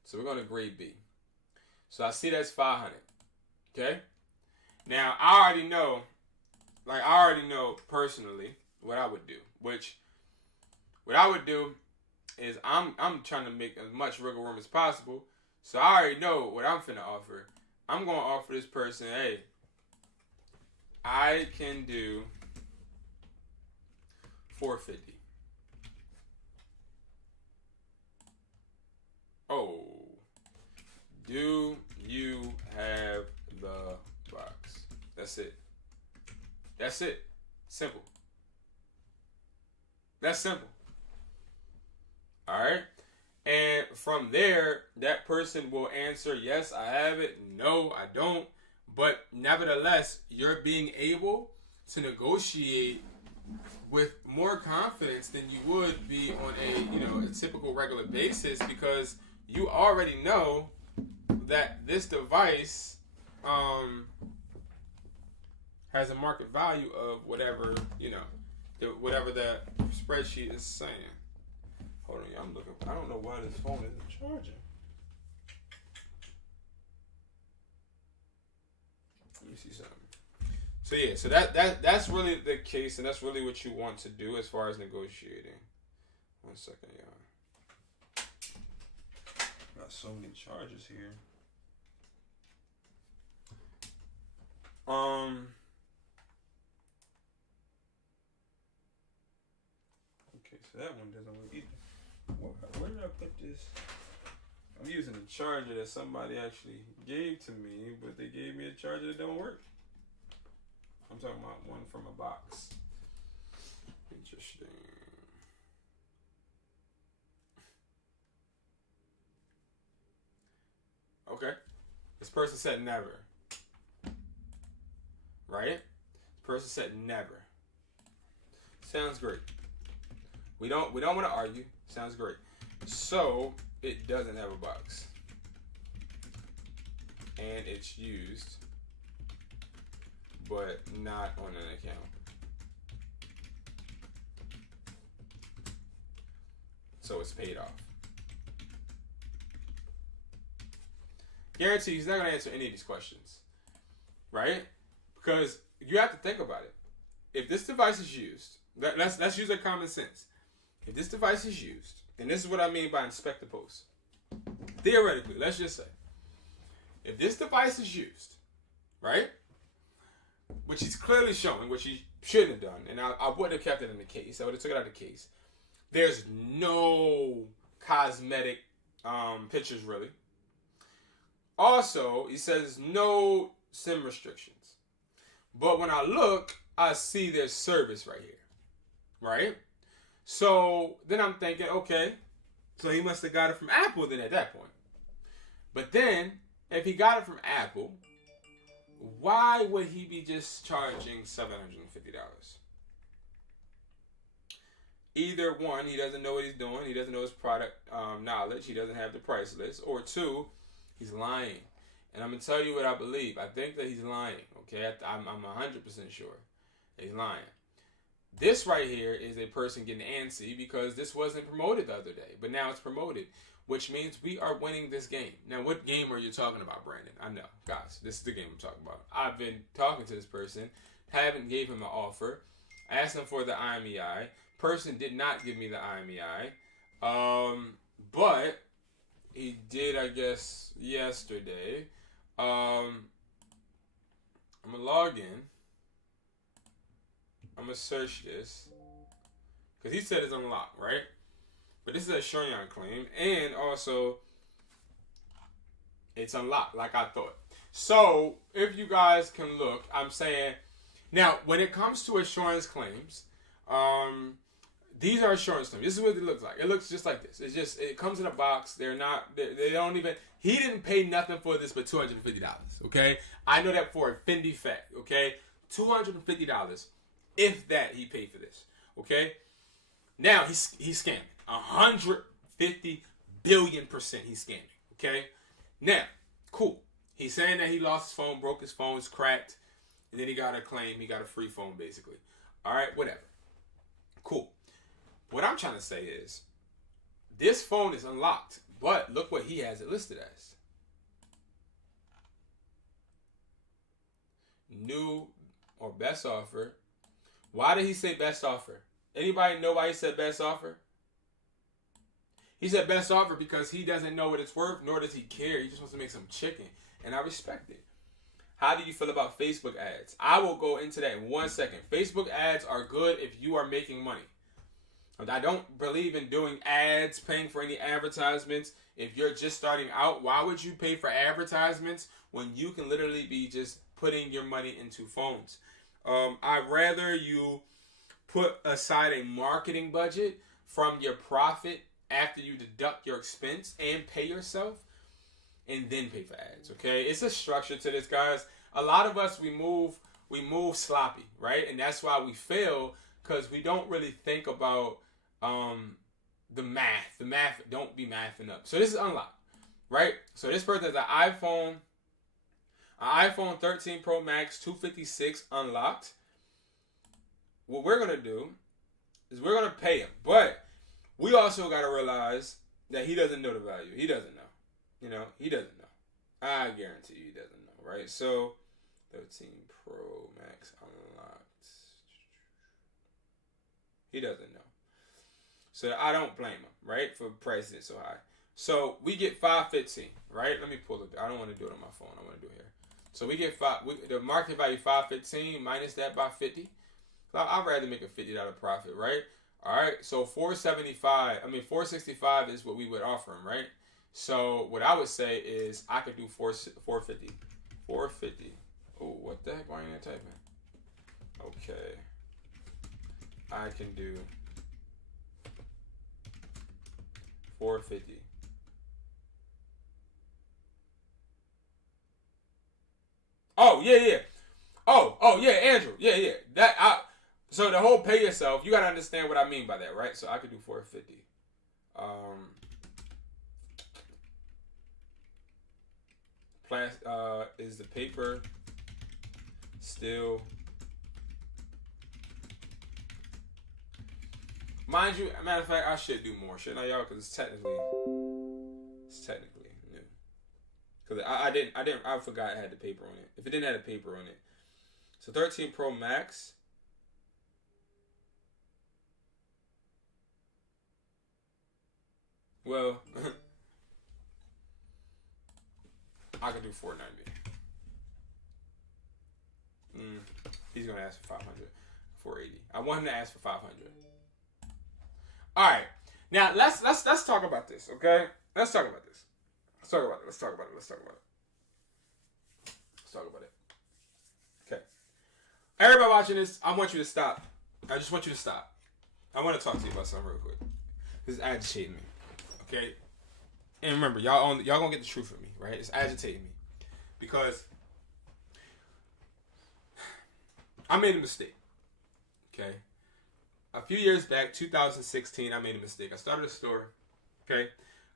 So we're going to grade B. So I see that's 500. Okay? Now, I already know personally what I would do. Which, what I would do is I'm trying to make as much wiggle room as possible. So I already know what I'm finna offer. I'm going to offer this person, hey, I can do 450. Oh. Do you have the box? That's it. That's it. Simple. That's simple. All right. And from there, that person will answer, yes, I have it. No, I don't. But nevertheless, you're being able to negotiate with more confidence than you would be on a typical regular basis, because you already know that this device has a market value of whatever, whatever that spreadsheet is saying. Hold on, I'm looking. I don't know why this phone isn't charging. Let me see something. So yeah, so that's really the case, and that's really what you want to do as far as negotiating. 1 second, y'all. Got so many charges here. Okay, so that one doesn't work either. Where did I put this? I'm using a charger that somebody actually gave to me, but they gave me a charger that don't work. I'm talking about one from a box. Interesting. Okay. This person said never. Right? This person said never. Sounds great. We don't want to argue. Sounds great. So it doesn't have a box. And it's used, but not on an account. So it's paid off. Guarantee he's not going to answer any of these questions. Right? Because you have to think about it. If this device is used, let's use our common sense. If this device is used, and this is what I mean by inspect the post. Theoretically, let's just say, if this device is used, right, which he's clearly showing, which he shouldn't have done, and I wouldn't have kept it in the case. I would have took it out of the case. There's no cosmetic pictures, really. Also, he says no SIM restrictions. But when I look, I see there's service right here, right? So then I'm thinking, okay, so he must have got it from Apple then at that point. But then, if he got it from Apple, why would he be just charging $750? Either one, he doesn't know what he's doing. He doesn't know his product knowledge. He doesn't have the price list. Or two, he's lying. And I'm going to tell you what I believe. I think that he's lying, okay? I'm 100% sure that he's lying. This right here is a person getting antsy because this wasn't promoted the other day. But now it's promoted, which means we are winning this game. Now, what game are you talking about, Brandon? I know. Guys, this is the game I'm talking about. I've been talking to this person. Haven't gave him an offer. Asked him for the IMEI. Person did not give me the IMEI. But he did, I guess, yesterday. I'm gonna log in. I'm gonna search this because he said it's unlocked, right? But this is a Shoyan claim, and also it's unlocked, like I thought. So if you guys can look, I'm saying now when it comes to assurance claims, these are assurance claims. This is what it looks like. It looks just like this. It comes in a box. They don't even. He didn't pay nothing for this but $250. Okay, I know that for a Fendi fact. Okay, $250, if that, he paid for this. Okay, now he's scamming. 150 billion% he's scamming. Okay, now cool. He's saying that he lost his phone, broke his phone, it's cracked, and then he got a claim. He got a free phone basically. All right, whatever. Cool. What I'm trying to say is, this phone is unlocked, but look what he has it listed as. New or best offer. Why did he say best offer? Anybody know why he said best offer? He said best offer because he doesn't know what it's worth, nor does he care. He just wants to make some chicken, and I respect it. How do you feel about Facebook ads? I will go into that in 1 second. Facebook ads are good if you are making money. I don't believe in doing ads, paying for any advertisements. If you're just starting out, why would you pay for advertisements when you can literally be just putting your money into phones? I'd rather you put aside a marketing budget from your profit after you deduct your expense and pay yourself, and then pay for ads. Okay, it's a structure to this, guys. A lot of us, we move sloppy, right? And that's why we fail, because we don't really think about the math. The math don't be mathing up. So this is unlocked, right? So this person has an iPhone 13 Pro Max 256 unlocked. What we're gonna do is we're gonna pay him, but we also gotta realize that he doesn't know the value. He doesn't know. You know, he doesn't know. I guarantee you he doesn't know, right? So 13 Pro Max unlocked. He doesn't know. So I don't blame him, right, for pricing it so high. So we get 515, right? Let me pull it. I don't want to do it on my phone. I want to do it here. So we get the market value 515 minus that by 50. I'd rather make a $50 profit, right? All right. So 465 is what we would offer him, right? So what I would say is I could do 450. 450. Oh, what the heck? Why ain't I typing? Okay. I can do 450. Oh, yeah. Oh, yeah, Andrew. Yeah. So the whole pay yourself, you got to understand what I mean by that, right? So I could do 450. Is the paper still... Mind you, matter of fact, I should do more, shouldn't I, y'all? Because it's technically new. Because I forgot it had the paper on it. If it didn't have the paper on it. So 13 Pro Max. Well, I could do 490. He's gonna ask for 500, 480. I want him to ask for 500. All right, now let's talk about this, okay? Let's talk about this. Let's talk about it. Okay. Everybody watching this, I want you to stop. I just want you to stop. I want to talk to you about something real quick. This is agitating me. Okay? And remember, y'all gonna get the truth from me, right? It's agitating me. Because I made a mistake. Okay? A few years back, 2016, I made a mistake. I started a store. Okay?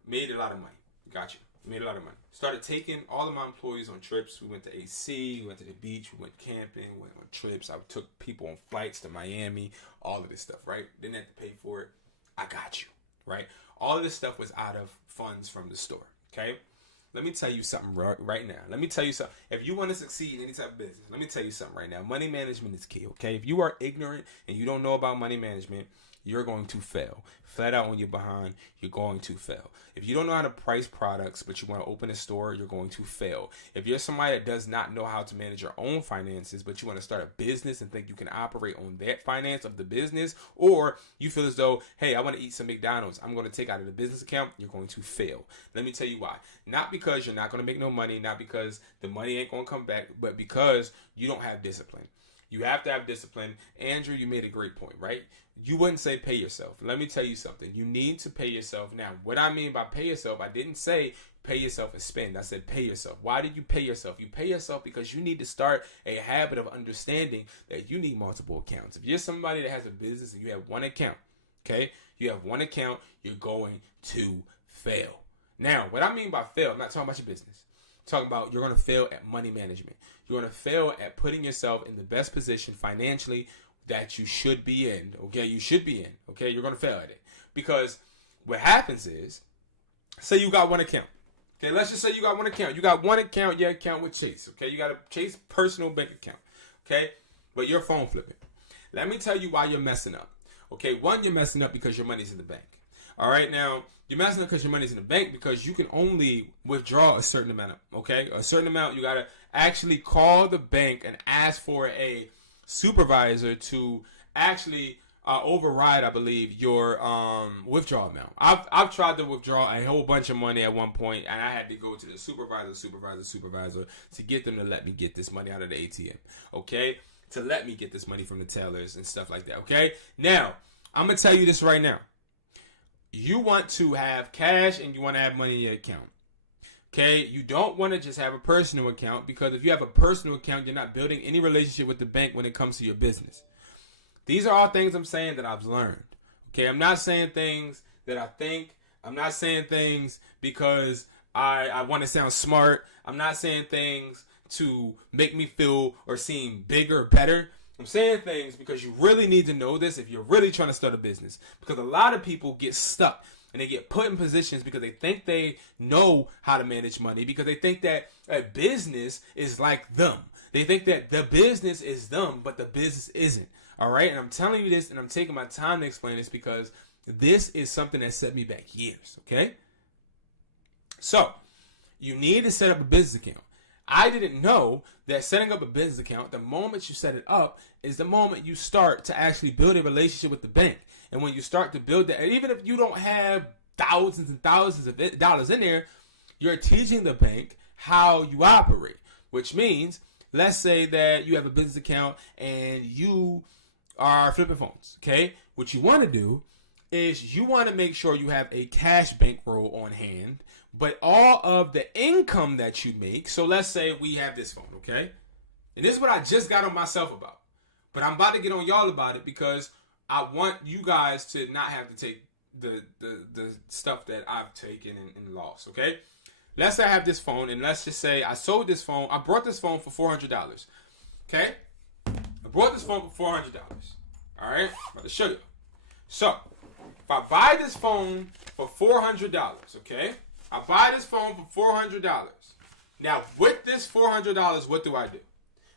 Made a lot of money. Got you. Made a lot of money. Started taking all of my employees on trips. We went to AC, we went to the beach, we went camping, we went on trips. I took people on flights to Miami, all of this stuff, right? Didn't have to pay for it. I got you, right? All of this stuff was out of funds from the store, okay? Let me tell you something right now. Let me tell you something. If you want to succeed in any type of business, let me tell you something right now. Money management is key, okay? If you are ignorant and you don't know about money management, you're going to fail. Flat out on your behind, you're going to fail. If you don't know how to price products, but you want to open a store, you're going to fail. If you're somebody that does not know how to manage your own finances, but you want to start a business and think you can operate on that finance of the business, or you feel as though, hey, I want to eat some McDonald's, I'm going to take out of the business account, you're going to fail. Let me tell you why. Not because you're not going to make no money, not because the money ain't going to come back, but because you don't have discipline. You have to have discipline. Andrew, you made a great point, right? You wouldn't say pay yourself. Let me tell you something. You need to pay yourself. Now, what I mean by pay yourself, I didn't say pay yourself and spend. I said pay yourself. Why did you pay yourself? You pay yourself because you need to start a habit of understanding that you need multiple accounts. If you're somebody that has a business and you have one account, okay? You have one account, you're going to fail. Now, what I mean by fail, I'm not talking about your business. I'm talking about you're going to fail at money management. You're going to fail at putting yourself in the best position financially that you should be in. Okay, you should be in. Okay, you're going to fail at it. Because what happens is, say you got one account. Okay, let's just say you got one account. You got one account, your account with Chase. Okay, you got a Chase personal bank account. Okay, but you're phone flipping. Let me tell you why you're messing up. Okay, one, you're messing up because your money's in the bank. All right, now, you're messing up because your money's in the bank because you can only withdraw a certain amount. Okay, a certain amount, you got to actually call the bank and ask for a supervisor to actually override, I believe, your withdrawal amount. I've tried to withdraw a whole bunch of money at one point, and I had to go to the supervisor to get them to let me get this money out of the ATM. Okay, to let me get this money from the tellers and stuff like that. Okay, now I'm gonna tell you this right now. You want to have cash and you want to have money in your account. Okay, you don't want to just have a personal account, because if you have a personal account, you're not building any relationship with the bank when it comes to your business. These are all things I'm saying that I've learned. Okay, I'm not saying things that I think. I'm not saying things because I want to sound smart. I'm not saying things to make me feel or seem bigger or better. I'm saying things because you really need to know this if you're really trying to start a business. Because a lot of people get stuck and they get put in positions because they think they know how to manage money, because they think that a business is like them. They think that the business is them, but the business isn't. All right? And I'm telling you this, and I'm taking my time to explain this because this is something that set me back years. Okay? So, you need to set up a business account. I didn't know that setting up a business account, the moment you set it up, is the moment you start to actually build a relationship with the bank. And when you start to build that, and even if you don't have thousands and thousands of dollars in there, you're teaching the bank how you operate. Which means, let's say that you have a business account and you are flipping phones. Okay? What you want to do is you want to make sure you have a cash bankroll on hand, but all of the income that you make. So let's say we have this phone, okay? And this is what I just got on myself about. But I'm about to get on y'all about it because I want you guys to not have to take the stuff that I've taken and lost, okay? Let's say I have this phone, and let's just say I sold this phone. I brought this phone for $400, okay? I brought this phone for $400, all right? I'm about to show you. So, if I buy this phone for $400, okay? I buy this phone for $400. Now, with this $400, what do I do?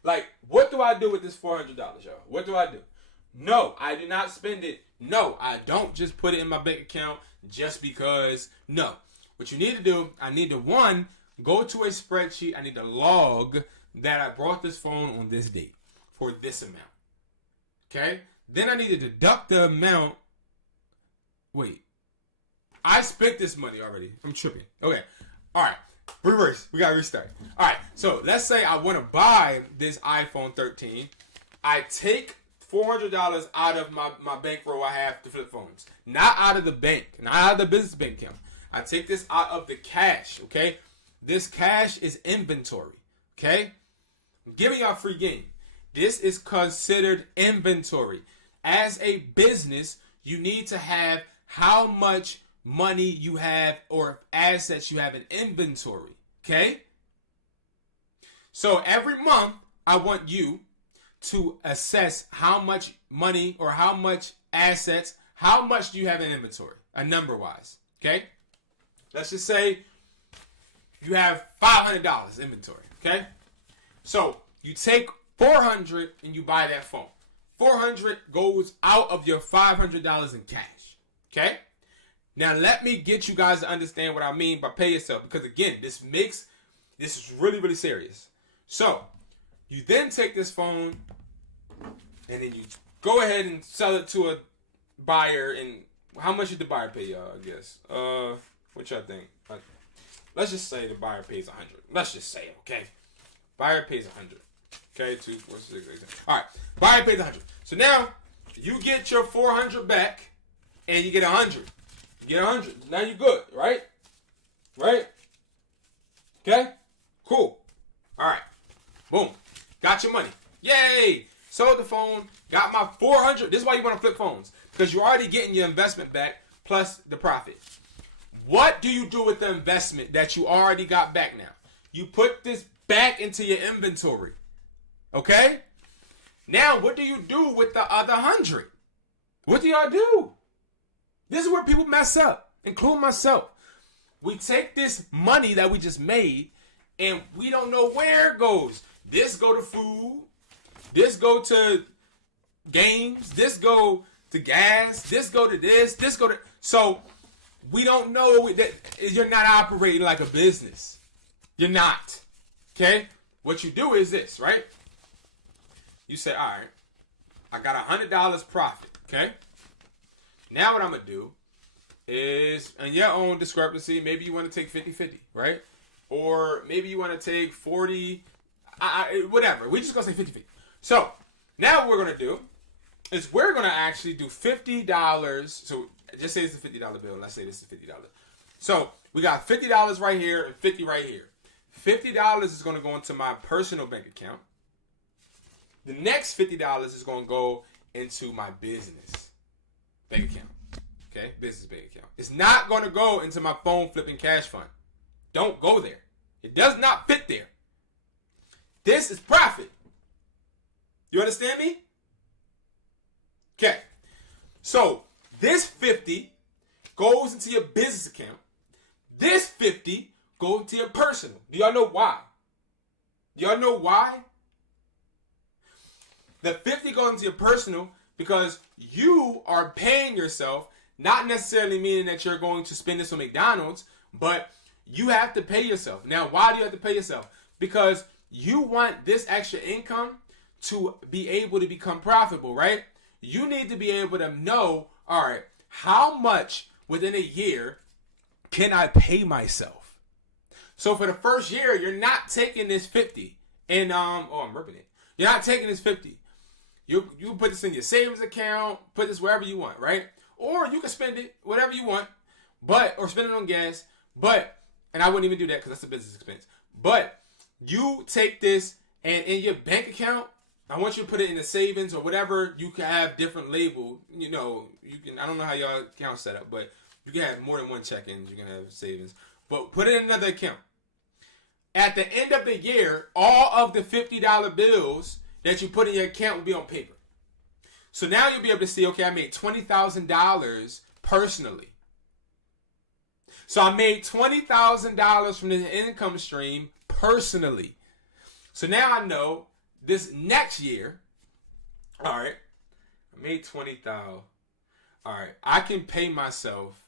Like, what do I do with this $400, y'all? What do I do? No, I do not spend it. No, I don't just put it in my bank account just because. No. What you need to do, I need to, one, go to a spreadsheet. I need to log that I brought this phone on this date for this amount. Okay? Then I need to deduct the amount. Wait. I spent this money already. I'm tripping. Okay. All right. Reverse. We got to restart. All right. So let's say I want to buy this iPhone 13. I take $400 out of my bankroll I have to flip phones. Not out of the bank. Not out of the business bank account. I take this out of the cash. Okay. This cash is inventory. Okay. I'm giving y'all free game. This is considered inventory. As a business, you need to have how much money you have or assets you have in inventory. Okay? So every month, I want you to assess how much money or how much assets, how much do you have in inventory, a number-wise. Okay? Let's just say you have $500 inventory. Okay? So you take $400 and you buy that phone. $400 goes out of your $500 in cash. Okay? Now let me get you guys to understand what I mean by pay yourself, because again, this is really, really serious. So you then take this phone and then you go ahead and sell it to a buyer. And how much did the buyer pay y'all, I guess? What y'all think? Let's just say the buyer pays $100. Let's just say, okay? Buyer pays $100. Okay, 2, 4, 6, 8, 10. All right, buyer pays $100. So now you get your $400 back, and you get $100. You get $100. Now you're good, right? Right? Okay? Cool. All right. Boom. Got your money. Yay! Sold the phone. Got my $400. This is why you want to flip phones, because you're already getting your investment back plus the profit. What do you do with the investment that you already got back now? You put this back into your inventory. Okay? Now, what do you do with the other 100? What do y'all do? This is where people mess up, including myself. We take this money that we just made, and we don't know where it goes. This go to food. This go to games. This go to gas. This go to this. This go to... So... we don't know that you're not operating like a business. You're not. Okay? What you do is this, right? You say, all right, I got $100 profit. Okay? Now what I'm going to do is, in your own discrepancy, maybe you want to take 50-50, right? Or maybe you want to take 40, whatever. We're just going to say 50-50. So, now what we're going to do is we're going to actually do $50. So, just say it's a $50 bill, and let's say this is $50. So we got $50 right here and $50 right here. $50 is going to go into my personal bank account. The next $50 is going to go into my business bank account. Okay, business bank account. It's not going to go into my phone flipping cash fund. Don't go there. It does not fit there. This is profit. You understand me? Okay. So this 50 goes into your business account. This 50 goes into your personal. Do y'all know why? Do y'all know why? The 50 goes into your personal because you are paying yourself, not necessarily meaning that you're going to spend this on McDonald's, but you have to pay yourself. Now, why do you have to pay yourself? Because you want this extra income to be able to become profitable, right? You need to be able to know, all right, how much within a year can I pay myself? So for the first year, you're not taking this 50 and I'm ripping it. You're not taking this 50. You put this in your savings account, put this wherever you want, right? Or you can spend it whatever you want, or spend it on gas, and I wouldn't even do that because that's a business expense. But you take this and in your bank account, I want you to put it in the savings or whatever. You can have different label. You know, you can. I don't know how y'all account set up, but you can have more than one check-ins. You can have savings, but put it in another account. At the end of the year, all of the $50 bills that you put in your account will be on paper. So now you'll be able to see, okay, I made $20,000 personally. So I made $20,000 from this income stream personally. So now I know this next year, all right, I made $20,000. All right, I can pay myself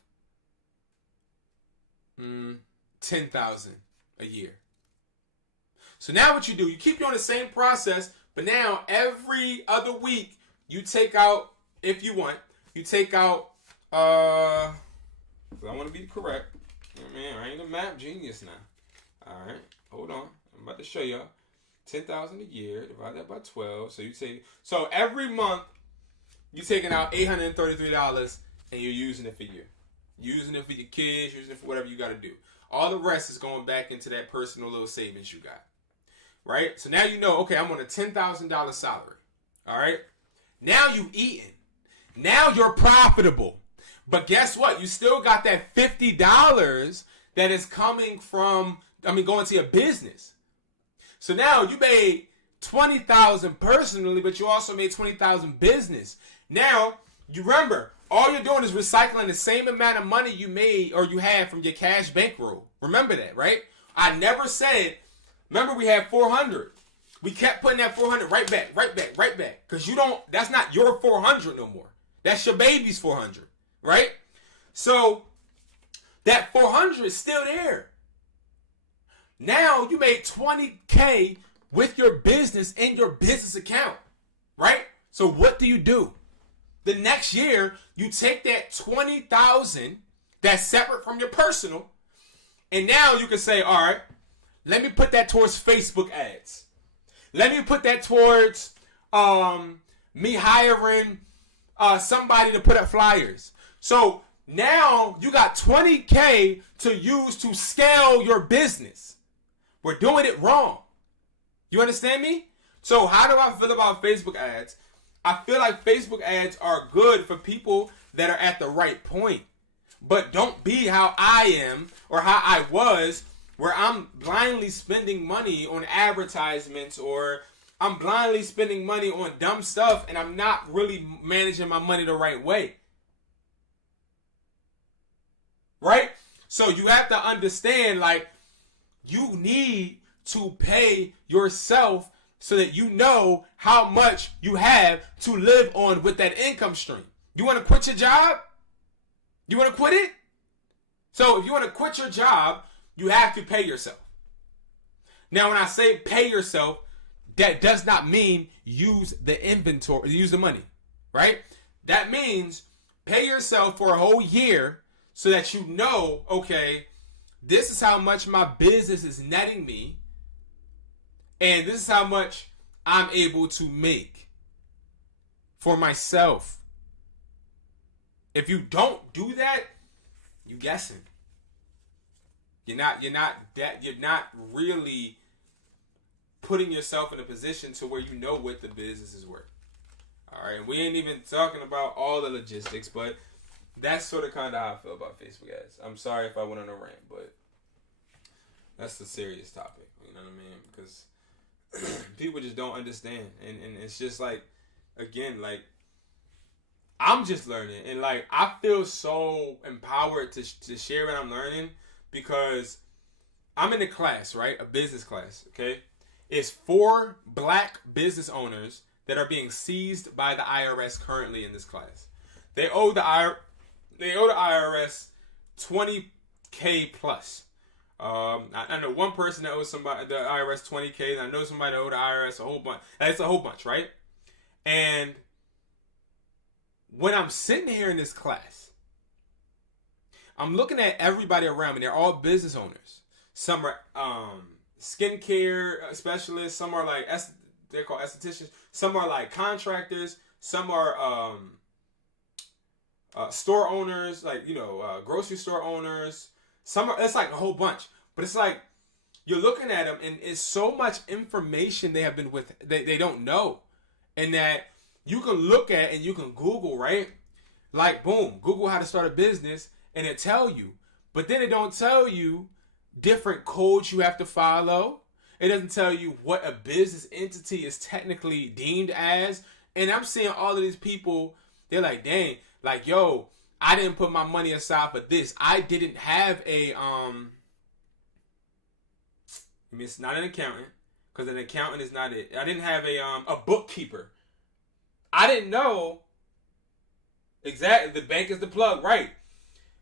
$10,000 a year. So now what you do, you keep doing the same process, but now every other week you take out, if you want, you take out, I want to be correct. Man, I ain't a math genius now. All right, hold on. I'm about to show y'all. $10,000 a year, divide that by 12. So you take, so every month you're taking out $833 and you're using it for you. Using it for your kids, using it for whatever you got to do. All the rest is going back into that personal little savings you got. Right? So now you know, okay, I'm on a $10,000 salary. All right? Now you eating. Now you're profitable. But guess what? You still got that $50 that is coming from, going to your business. So now you made $20,000 personally, but you also made $20,000 business. Now, you remember, all you're doing is recycling the same amount of money you made or you had from your cash bankroll. Remember that, right? I never said, remember we had $400. We kept putting that 400 right back. Because that's not your 400 no more. That's your baby's 400, right? So that 400 is still there. Now you made $20K with your business in your business account, right? So what do? The next year, you take that $20,000 that's separate from your personal, and now you can say, all right, let me put that towards Facebook ads. Let me put that towards me hiring somebody to put up flyers. So now you got $20K to use to scale your business. We're doing it wrong. You understand me? So how do I feel about Facebook ads? I feel like Facebook ads are good for people that are at the right point. But don't be how I am or how I was, where I'm blindly spending money on advertisements, or I'm blindly spending money on dumb stuff and I'm not really managing my money the right way. Right? So you have to understand, like, you need to pay yourself so that you know how much you have to live on with that income stream. You want to quit your job? You want to quit it? So if you want to quit your job, you have to pay yourself. Now, when I say pay yourself, that does not mean use the inventory, use the money, right? That means pay yourself for a whole year so that you know, okay, this is how much my business is netting me, and this is how much I'm able to make for myself. If you don't do that, you're guessing. You're not really putting yourself in a position to where you know what the business is worth. All right, and we ain't even talking about all the logistics, but that's sort of kind of how I feel about Facebook ads. I'm sorry if I went on a rant, but that's a serious topic. You know what I mean? Because people just don't understand, and it's just like, again, like, I'm just learning, and like, I feel so empowered to share what I'm learning, because I'm in a class, right? A business class, okay? It's 4 black business owners that are being seized by the IRS currently in this class. They owe the IRS $20K plus. I know one person that owes somebody the IRS $20K. I know somebody that owed the IRS a whole bunch. It's a whole bunch, right? And when I'm sitting here in this class, I'm looking at everybody around me. They're all business owners. Some are skincare specialists. Some are like they're called estheticians. Some are like contractors. Some are store owners, like, grocery store owners. Some are, it's like a whole bunch. But it's like, you're looking at them, and it's so much information they have been with, they don't know. And that you can look at and you can Google, right? Like, boom, Google how to start a business, and it tell you. But then it don't tell you different codes you have to follow. It doesn't tell you what a business entity is technically deemed as. And I'm seeing all of these people, they're like, dang, like, yo, I didn't put my money aside for this. I didn't have it's not an accountant, because an accountant is not it. I didn't have a bookkeeper. I didn't know. Exactly, the bank is the plug, right?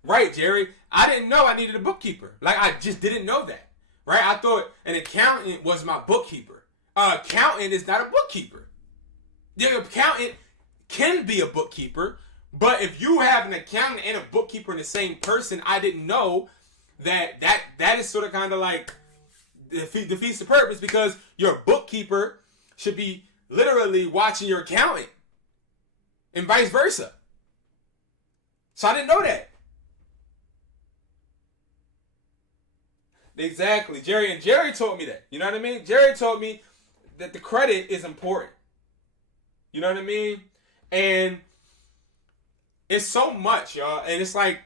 Right, Jerry. I didn't know I needed a bookkeeper. Like, I just didn't know that, right? I thought an accountant was my bookkeeper. An accountant is not a bookkeeper. The accountant can be a bookkeeper, but if you have an accountant and a bookkeeper in the same person, I didn't know that is sort of kind of like defeats the purpose, because your bookkeeper should be literally watching your accountant and vice versa. So I didn't know that. Exactly. Jerry told me that. You know what I mean? Jerry told me that the credit is important. You know what I mean? And it's so much, y'all. And it's like,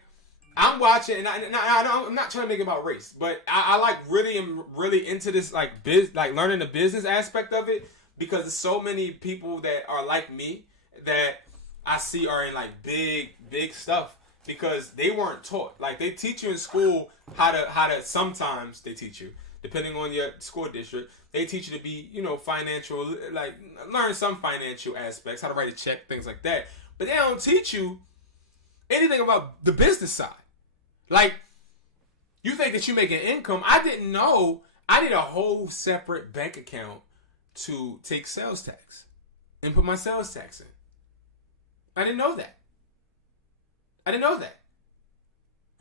I'm watching, and I'm not trying to make it about race, but I like am really into this, like, like learning the business aspect of it, because there's so many people that are like me that I see are in like big stuff, because they weren't taught. Like, they teach you in school how to sometimes they teach you depending on your school district, they teach you to be, financial, like learn some financial aspects, how to write a check, things like that. But they don't teach you anything about the business side. Like, you think that you make an income. I didn't know I need a whole separate bank account to take sales tax and put my sales tax in. I didn't know that.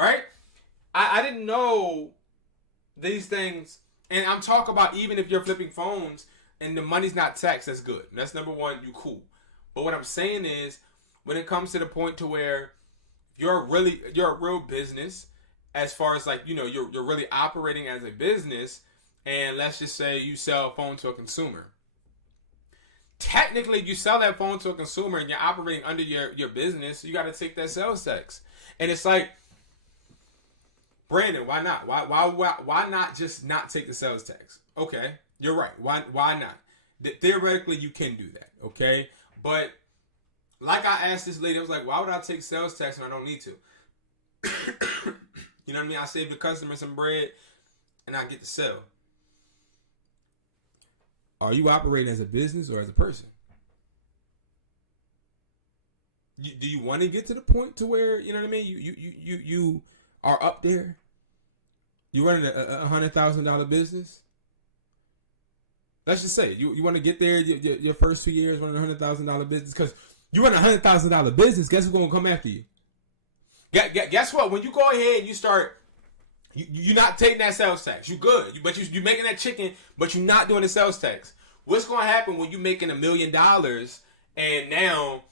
Right? I didn't know these things. And I'm talking about even if you're flipping phones and the money's not taxed, that's good. That's number one, you cool. But what I'm saying is, when it comes to the point to where you're a real business, as far as like, you're really operating as a business, and let's just say you sell a phone to a consumer. Technically, you sell that phone to a consumer and you're operating under your business, you got to take that sales tax. And it's like, Brandon, why not? Why not just not take the sales tax? Okay, you're right. Why not? Theoretically, you can do that. Okay, but like I asked this lady, I was like, why would I take sales tax when I don't need to? You know what I mean? I save the customer some bread and I get to sell. Are you operating as a business or as a person? Do you want to get to the point to where, you know what I mean? You are up there. You running a $100,000 business. Let's just say you want to get there. Your first 2 years running a $100,000 business, because you run a $100,000 business. Guess who's gonna come after you? Guess what? When you go ahead and you start, you're not taking that sales tax. You good, but you're making that chicken, but you're not doing the sales tax. What's gonna happen when you making $1 million and now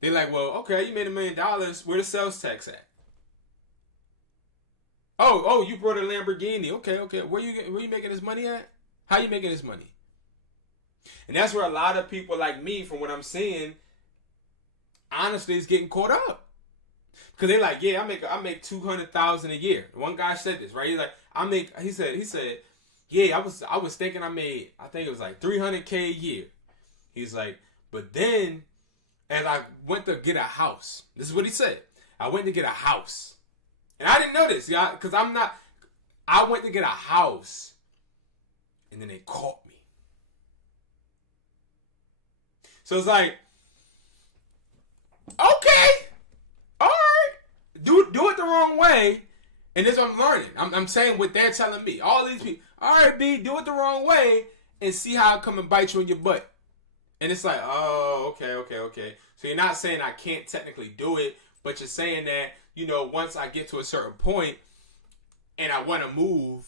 they're like, well, okay, you made $1 million. Where the sales tax at? Oh, you brought a Lamborghini. Okay. Where you making this money at? How you making this money? And that's where a lot of people like me, from what I'm seeing, honestly, is getting caught up. Because they're like, yeah, I make $200,000 a year. One guy said this, right? He's like, he said, yeah, I was thinking I think it was like $300K a year. He's like, but then as I went to get a house, this is what he said. I went to get a house. And I didn't know this, y'all, because I went to get a house and then they caught me. So it's like, okay, all right, do it the wrong way, and this is what I'm learning. I'm saying what they're telling me. All these people, all right, B, do it the wrong way, and see how it come and bite you in your butt. And it's like, oh, okay. So you're not saying I can't technically do it, but you're saying that, once I get to a certain point and I want to move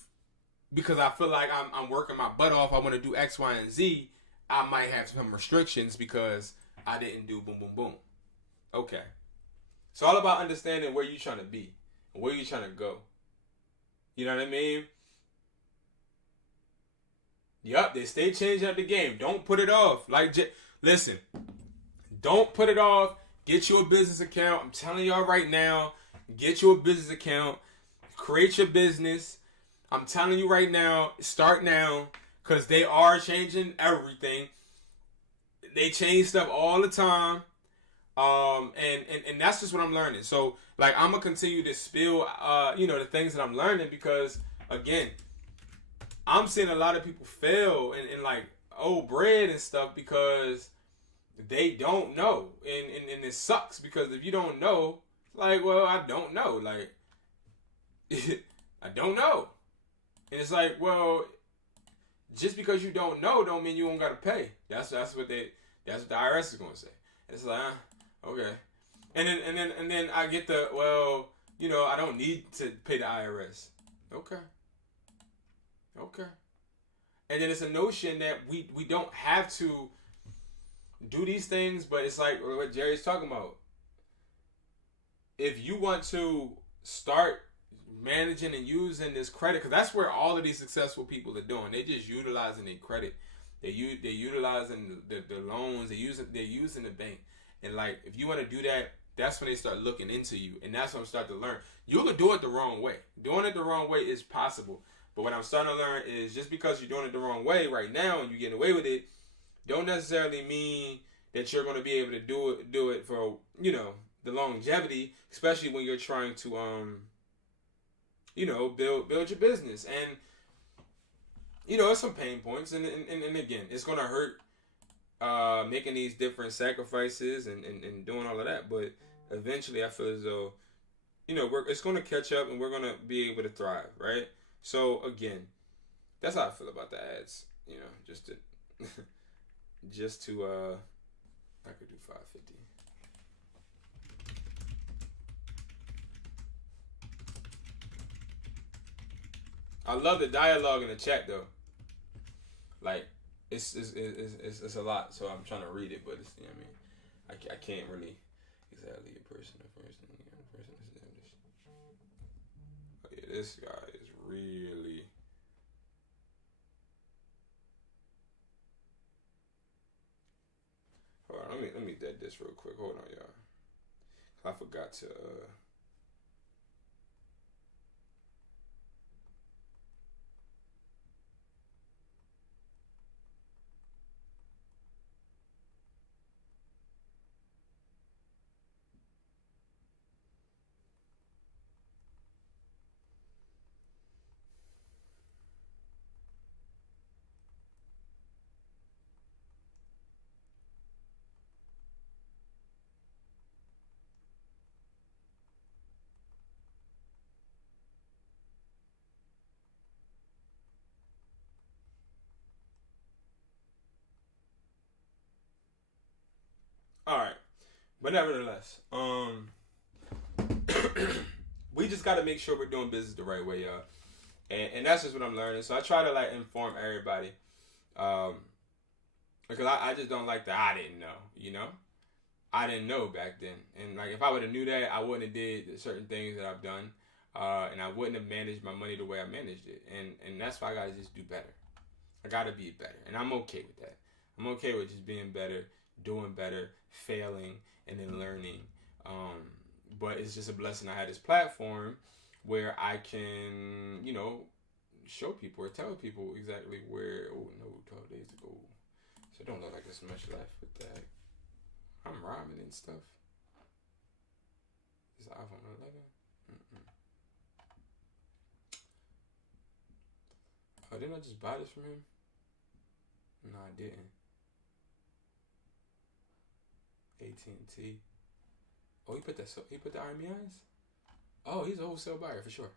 because I feel like I'm working my butt off, I want to do X, Y, and Z, I might have some restrictions because I didn't do boom, boom, boom. Okay. It's all about understanding where you're trying to be and where you're trying to go. You know what I mean? Yup, they stay changing up the game. Don't put it off. Listen, don't put it off. Get you a business account. I'm telling y'all right now, get you a business account. Create your business. I'm telling you right now, start now, because they are changing everything. They change stuff all the time. And that's just what I'm learning. So, like, I'm going to continue to spill, the things that I'm learning, because, again, I'm seeing a lot of people fail and like, old bread and stuff because they don't know. And it sucks, because if you don't know, like, well, I don't know. Like, I don't know. And it's like, well, just because you don't know don't mean you don't got to pay. That's what the IRS is going to say. And it's like, okay. And then I get I don't need to pay the IRS. Okay. And then it's a notion that we don't have to do these things, but it's like what Jerry's talking about. If you want to start managing and using this credit, because that's where all of these successful people are doing. They just utilizing their credit. They're utilizing the loans. They're using the bank. And like, if you want to do that, that's when they start looking into you. And that's when I'm starting to learn. You can do it the wrong way. Doing it the wrong way is possible. But what I'm starting to learn is, just because you're doing it the wrong way right now and you're getting away with it, don't necessarily mean that you're going to be able to do it for, the longevity, especially when you're trying to, build your business. And you know, it's some pain points, and again, it's gonna hurt making these different sacrifices and doing all of that. But eventually, I feel as though, you know, it's gonna catch up, and we're gonna be able to thrive, right? So again, that's how I feel about the ads. You know, just to I could do 550. I love the dialogue in the chat though. Like it's a lot, so I'm trying to read it, but it's, you know what I mean, I can't really exactly a person. Oh yeah, this guy is really. Hold on, let me dead this real quick. Hold on, y'all. I forgot to. All right, but nevertheless, we just got to make sure we're doing business the right way, y'all. And that's just what I'm learning. So I try to like inform everybody, because I just don't like that I didn't know. You know, I didn't know back then, and like if I would have knew that, I wouldn't have did certain things that I've done, and I wouldn't have managed my money the way I managed it. And that's why I gotta just do better. I gotta be better, and I'm okay with that. I'm okay with just being better, doing better, failing, and then learning. But it's just a blessing I had this platform where I can, you know, show people or tell people exactly where. Oh no, 12 days ago. So it don't look like there's much left with that. I'm rhyming and stuff. Is the iPhone 11? Oh, didn't I just buy this from him? No, I didn't. AT&T. Oh, he put the RMEIs? Oh, he's a wholesale buyer for sure.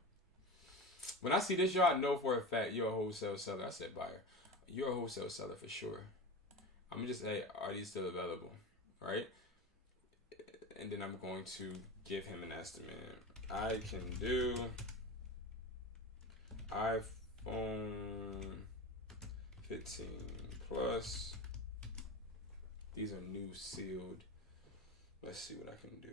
When I see this, y'all, I know for a fact you're a wholesale seller. I said buyer. You're a wholesale seller for sure. I'm gonna just say, are these still available? Right? And then I'm going to give him an estimate. I can do iPhone 15 Plus. These are new sealed. Let's see what I can do.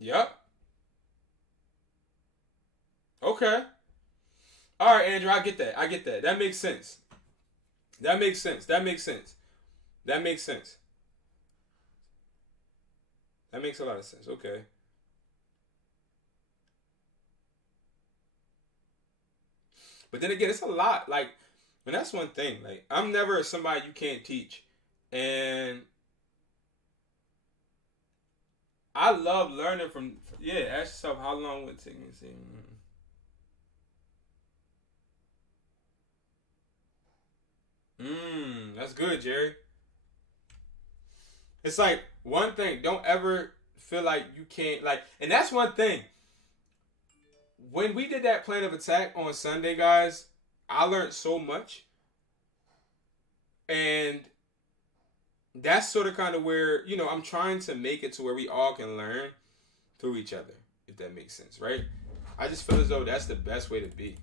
Yep. Okay. All right, Andrew, I get that. That makes sense. That makes sense. That makes a lot of sense. Okay. But then again, it's a lot. Like, and that's one thing. Like, I'm never somebody you can't teach. And I love learning from, yeah, ask yourself how long would it take me to see. That's good, Jerry. It's like one thing, don't ever feel like you can't, like, and that's one thing. When we did that plan of attack on Sunday, guys, I learned so much. And that's sort of kind of where, you know, I'm trying to make it to where we all can learn through each other, if that makes sense, right? I just feel as though that's the best way to be.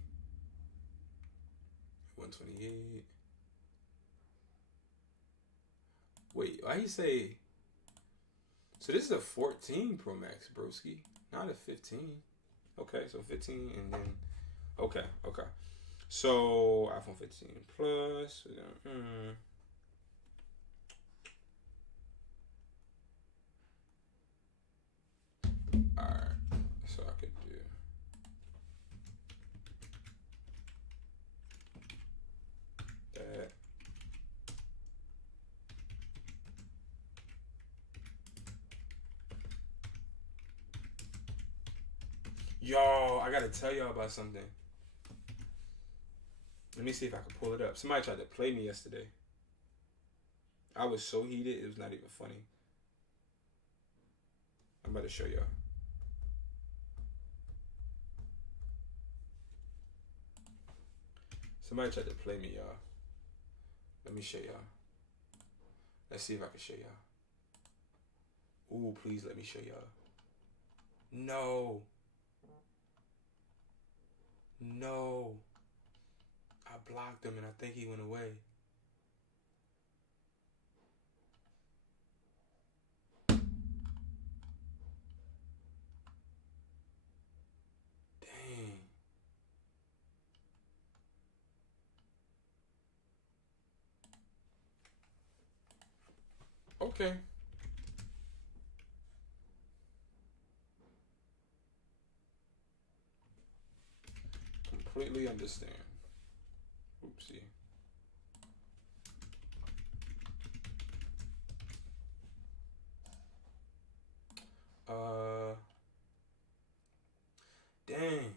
128. Wait, why you say? So this is a 14 Pro Max, broski, not a 15. Okay, so 15 and then, okay. So iPhone 15 Plus. Alright, so I could do. That. Y'all, I gotta tell y'all about something. Let me see if I can pull it up. Somebody tried to play me yesterday. I was so heated, it was not even funny. I'm about to show y'all. Somebody tried to play me, y'all. Let me show y'all. Let's see if I can show y'all. Ooh, please let me show y'all. No. No. I blocked him and I think he went away. Dang. Okay. Completely understand. Oopsie. Dang.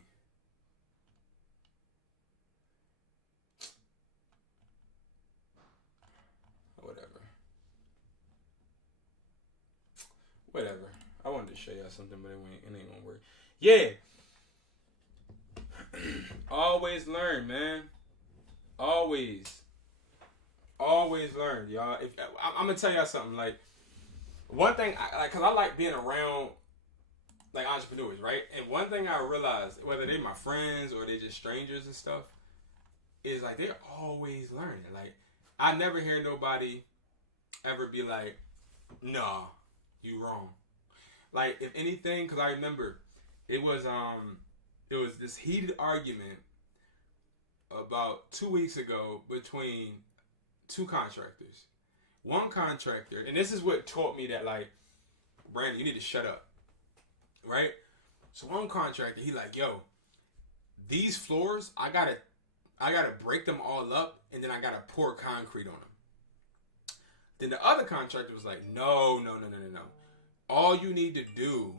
Whatever. I wanted to show y'all something, but it ain't gonna work. Yeah. Always learn, man. Always learn, y'all. I'm gonna tell y'all something. Like, one thing, cause I like being around like entrepreneurs, right? And one thing I realized, whether they're my friends or they're just strangers and stuff, is like they're always learning. Like, I never hear nobody ever be like, "Nah, you wrong." Like, if anything, because I remember it was this heated argument about 2 weeks ago between two contractors. One contractor, and this is what taught me that, like, Brandon, you need to shut up, right? So one contractor, he like, yo, these floors, I gotta break them all up, and then I gotta pour concrete on them. Then the other contractor was like, no. All you need to do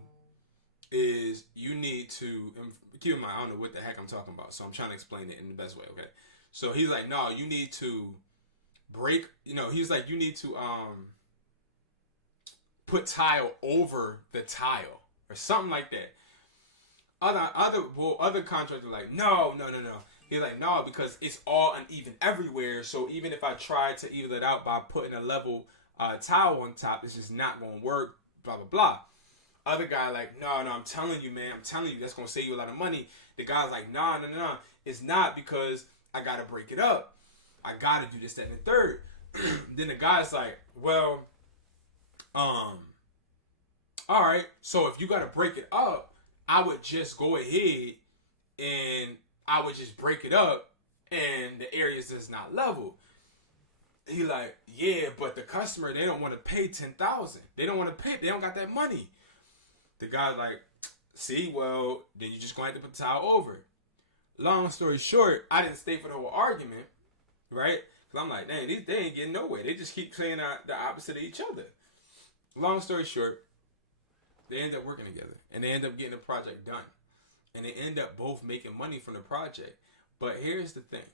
is you need to, keep in mind, I don't know what the heck I'm talking about, so I'm trying to explain it in the best way, okay? So he's like, no, you need to break, he's like, you need to put tile over the tile or something like that. Other contractors are like, no. He's like, no, because it's all uneven everywhere, so even if I try to even it out by putting a level tile on top, it's just not going to work, blah, blah, blah. Other guy like, no, I'm telling you, man, that's going to save you a lot of money. The guy's like, no, it's not, because I got to break it up. I got to do this, that, and the third. Then the guy's like, well, all right, so if you got to break it up, I would just go ahead and I would just break it up and the areas that's not level. He like, yeah, but the customer, they don't want to pay $10,000. They don't want to pay. They don't got that money. The guy's like, see, well, then you just going to have to put tile over. Long story short, I didn't stay for the whole argument, right? Because I'm like, dang, they ain't getting nowhere. They just keep saying the opposite of each other. Long story short, they end up working together. And they end up getting the project done. And they end up both making money from the project. But here's the thing.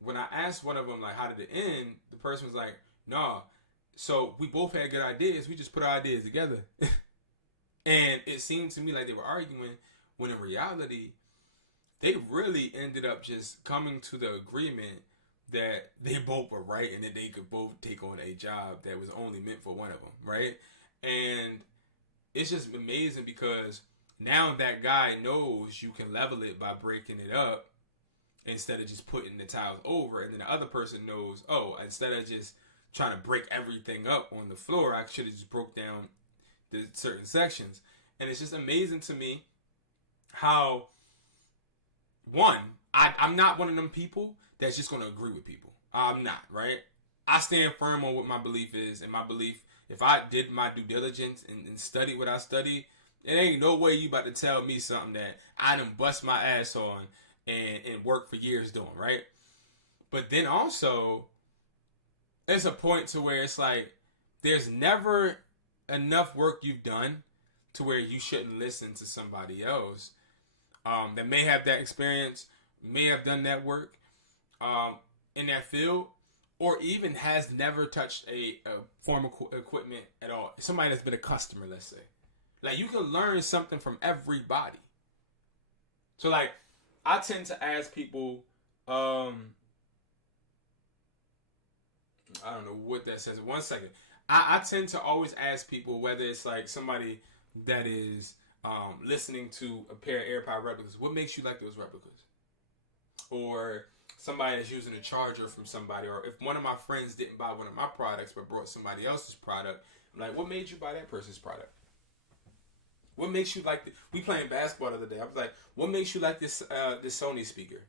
When I asked one of them, like, how did it end? The person was like, nah. So we both had good ideas. We just put our ideas together. And it seemed to me like they were arguing, when in reality, they really ended up just coming to the agreement that they both were right and that they could both take on a job that was only meant for one of them, right? And it's just amazing because now that guy knows you can level it by breaking it up instead of just putting the tiles over. And then the other person knows, oh, instead of just trying to break everything up on the floor, I should have just broke down the certain sections. And it's just amazing to me how, one, I'm not one of them people that's just going to agree with people. I'm not, right? I stand firm on what my belief is, and my belief, if I did my due diligence and studied what I studied, it ain't no way you about to tell me something that I done bust my ass on and work for years doing, right? But then also, there's a point to where it's like, there's never enough work you've done to where you shouldn't listen to somebody else that may have that experience, may have done that work in that field, or even has never touched a form of equipment at all. Somebody that's been a customer, let's say. Like, you can learn something from everybody. So, like, I tend to ask people, I don't know what that says. 1 second. I tend to always ask people, whether it's like somebody that is listening to a pair of AirPod replicas, what makes you like those replicas? Or somebody that's using a charger from somebody, or if one of my friends didn't buy one of my products but brought somebody else's product, I'm like, what made you buy that person's product? What makes you like we playing basketball the other day. I was like, what makes you like this Sony speaker?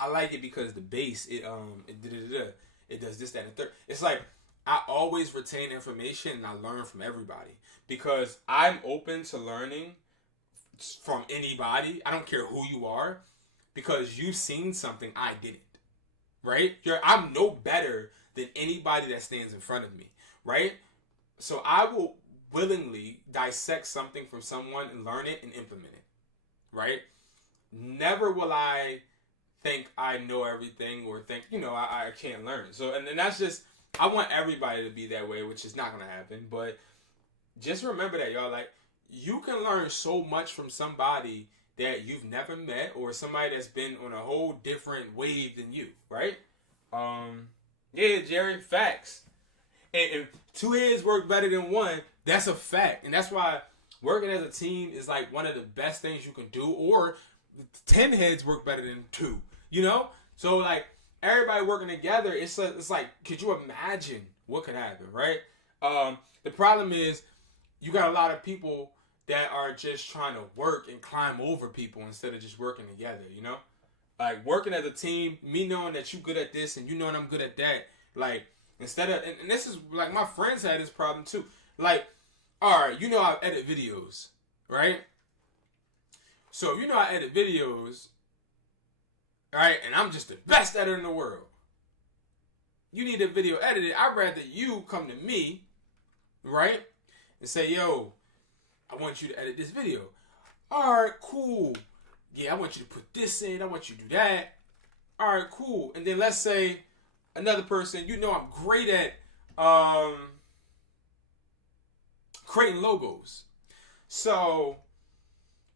I like it because the bass, it does this, that, and the third. It's like, I always retain information and I learn from everybody because I'm open to learning from anybody. I don't care who you are, because you've seen something I didn't, right? I'm no better than anybody that stands in front of me, right? So I will willingly dissect something from someone and learn it and implement it, right? Never will I think I know everything or think, I can't learn. So, and that's just, I want everybody to be that way, which is not going to happen. But just remember that, y'all. Like, you can learn so much from somebody that you've never met, or somebody that's been on a whole different wave than you, right? Yeah, Jerry, facts. And if two heads work better than one, that's a fact. And that's why working as a team is like one of the best things you can do, or 10 heads work better than 2, So, like, everybody working together, it's like, could you imagine what could happen, right? The problem is, you got a lot of people that are just trying to work and climb over people instead of just working together, Like, working as a team, me knowing that you good at this and you knowing I'm good at that, like, instead of, and this is, like, my friends had this problem too. Like, alright, I edit videos, right? So, I edit videos, right? And I'm just the best editor in the world. You need a video edited. I'd rather you come to me, right? And say, yo, I want you to edit this video. Alright, cool. Yeah, I want you to put this in. I want you to do that. Alright, cool. And then let's say another person, I'm great at creating logos. So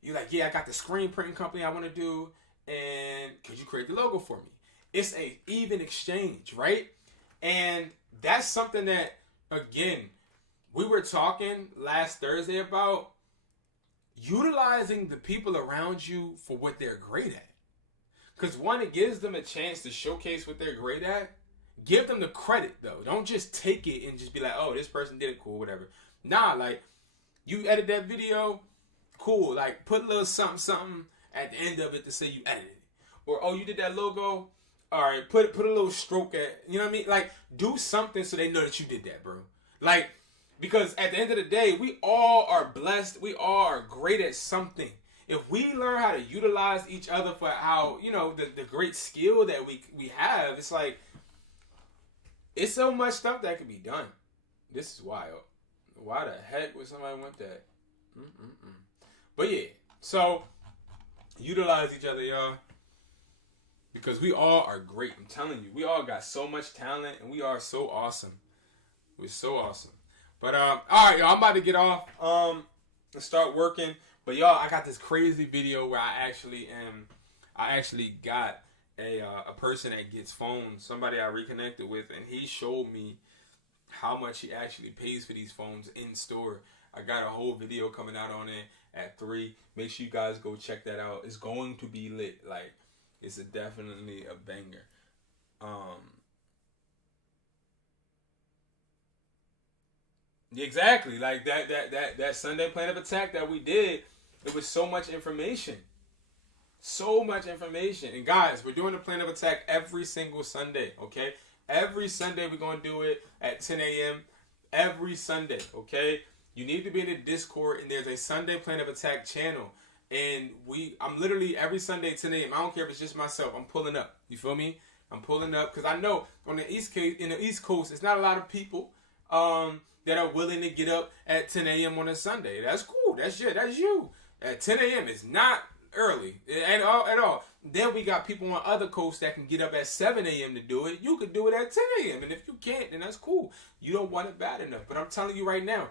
you're like, yeah, I got the screen printing company I want to do, and could you create the logo for me? It's a even exchange, right? And that's something that, again, we were talking last Thursday about utilizing the people around you for what they're great at. Because one, it gives them a chance to showcase what they're great at. Give them the credit, though. Don't just take it and just be like, oh, this person did it, cool, whatever. Nah, like, you edit that video, cool. Like, put a little something at the end of it to say you edited it. Or, oh, you did that logo, all right, put a little stroke at, you know what I mean? Like, do something so they know that you did that, bro. Like, because at the end of the day, we all are blessed. We all are great at something. If we learn how to utilize each other for how, the great skill that we have, it's like, it's so much stuff that can be done. This is wild. Why the heck would somebody want that? But yeah, so utilize each other, y'all. Because we all are great. I'm telling you, we all got so much talent, and we are so awesome. We're so awesome. But all right, y'all, I'm about to get off and start working. But y'all, I got this crazy video where I actually got a person that gets phones, somebody I reconnected with, and he showed me how much he actually pays for these phones in store. I got a whole video coming out on it at 3. Make sure you guys go check that out. It's going to be lit. Like, it's definitely a banger. Exactly. Like that Sunday plan of attack that we did, it was so much information. So much information. And guys, we're doing the plan of attack every single Sunday, okay? Every Sunday we're going to do it at 10 a.m. Every Sunday, okay? You need to be in the Discord, and there's a Sunday plan of attack channel. And I'm literally every Sunday at 10 a.m. I don't care if it's just myself. I'm pulling up. You feel me? I'm pulling up because I know in the East Coast, it's not a lot of people. that are willing to get up at 10 a.m. on a Sunday. That's cool. That's you. At 10 a.m. is not early at all. Then we got people on other coasts that can get up at 7 a.m. to do it. You could do it at 10 a.m. And if you can't, then that's cool. You don't want it bad enough. But I'm telling you right now,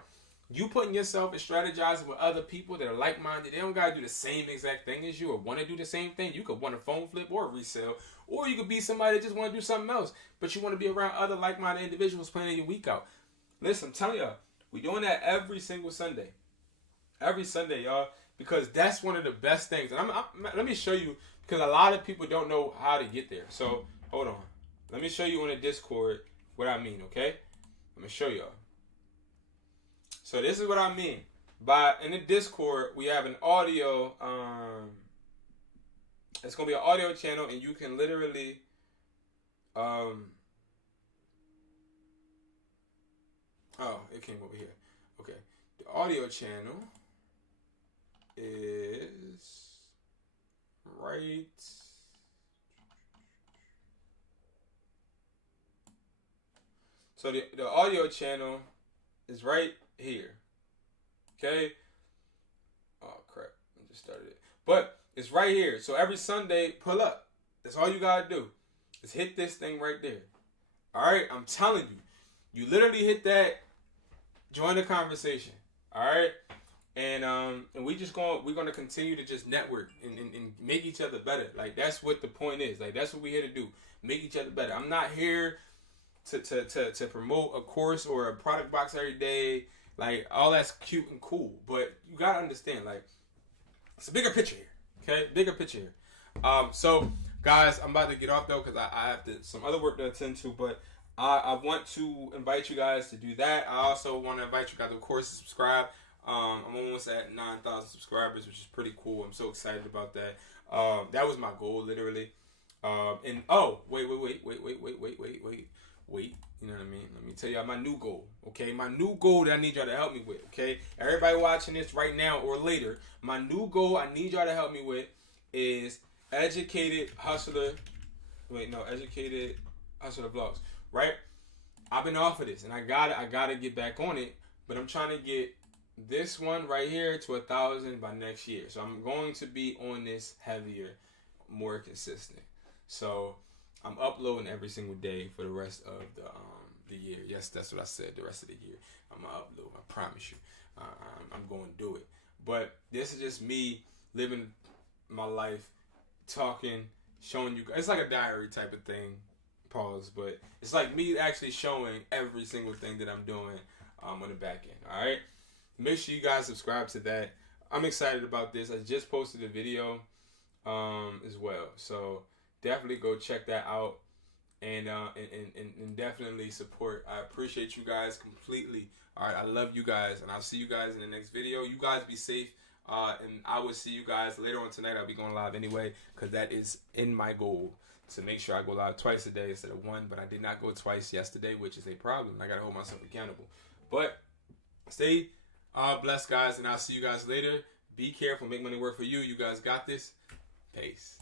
you putting yourself and strategizing with other people that are like-minded. They don't got to do the same exact thing as you or want to do the same thing. You could want a phone flip or a resale. Or you could be somebody that just want to do something else. But you want to be around other like-minded individuals planning your week out. Listen, I'm telling y'all, we're doing that every single Sunday. Every Sunday, y'all. Because that's one of the best things. And let me show you, because a lot of people don't know how to get there. So, hold on. Let me show you on the Discord what I mean, okay? I'm going to show y'all. So, this is what I mean. In the Discord, we have an audio, it's going to be an audio channel, and you can literally, oh, it came over here. Okay. The audio channel is right so the audio channel is right here. Okay. Oh crap, I just started it. But it's right here. So every Sunday, pull up. That's all you gotta do. Is hit this thing right there. Alright, I'm telling you. You literally hit that, join the conversation. Alright? And we're gonna continue to just network and make each other better. Like that's what the point is. Like that's what we're here to do. Make each other better. I'm not here to promote a course or a product box every day. Like all that's cute and cool. But you gotta understand, like, it's a bigger picture here. Okay? Bigger picture here. So guys, I'm about to get off though because I have some other work to attend to, but I want to invite you guys to do that. I also want to invite you guys, of course, to subscribe. I'm almost at 9,000 subscribers, which is pretty cool. I'm so excited about that. That was my goal, literally. And oh, wait. You know what I mean? Let me tell y'all my new goal. Okay, my new goal that I need y'all to help me with. Okay, everybody watching this right now or later, my new goal I need y'all to help me with is Educated Hustler Vlogs. Right? I've been off of this, and I gotta get back on it. But I'm trying to get this one right here to 1,000 by next year. So I'm going to be on this heavier, more consistent. So I'm uploading every single day for the rest of the year. Yes, that's what I said. The rest of the year, I'm gonna upload. I promise you, I'm going to do it. But this is just me living my life, talking, showing you. It's like a diary type of thing. Pause. But it's like me actually showing every single thing that I'm doing on the back end. All right. Make sure you guys subscribe to that. I'm excited about this. I just posted a video as well. So definitely go check that out and definitely support. I appreciate you guys completely. All right, I love you guys, and I'll see you guys in the next video. You guys be safe, and I will see you guys later on tonight. I'll be going live anyway because that is in my goal to make sure I go live twice a day instead of one. But I did not go twice yesterday, which is a problem. I got to hold myself accountable. But stay blessed, guys, and I'll see you guys later. Be careful. Make money work for you. You guys got this. Peace.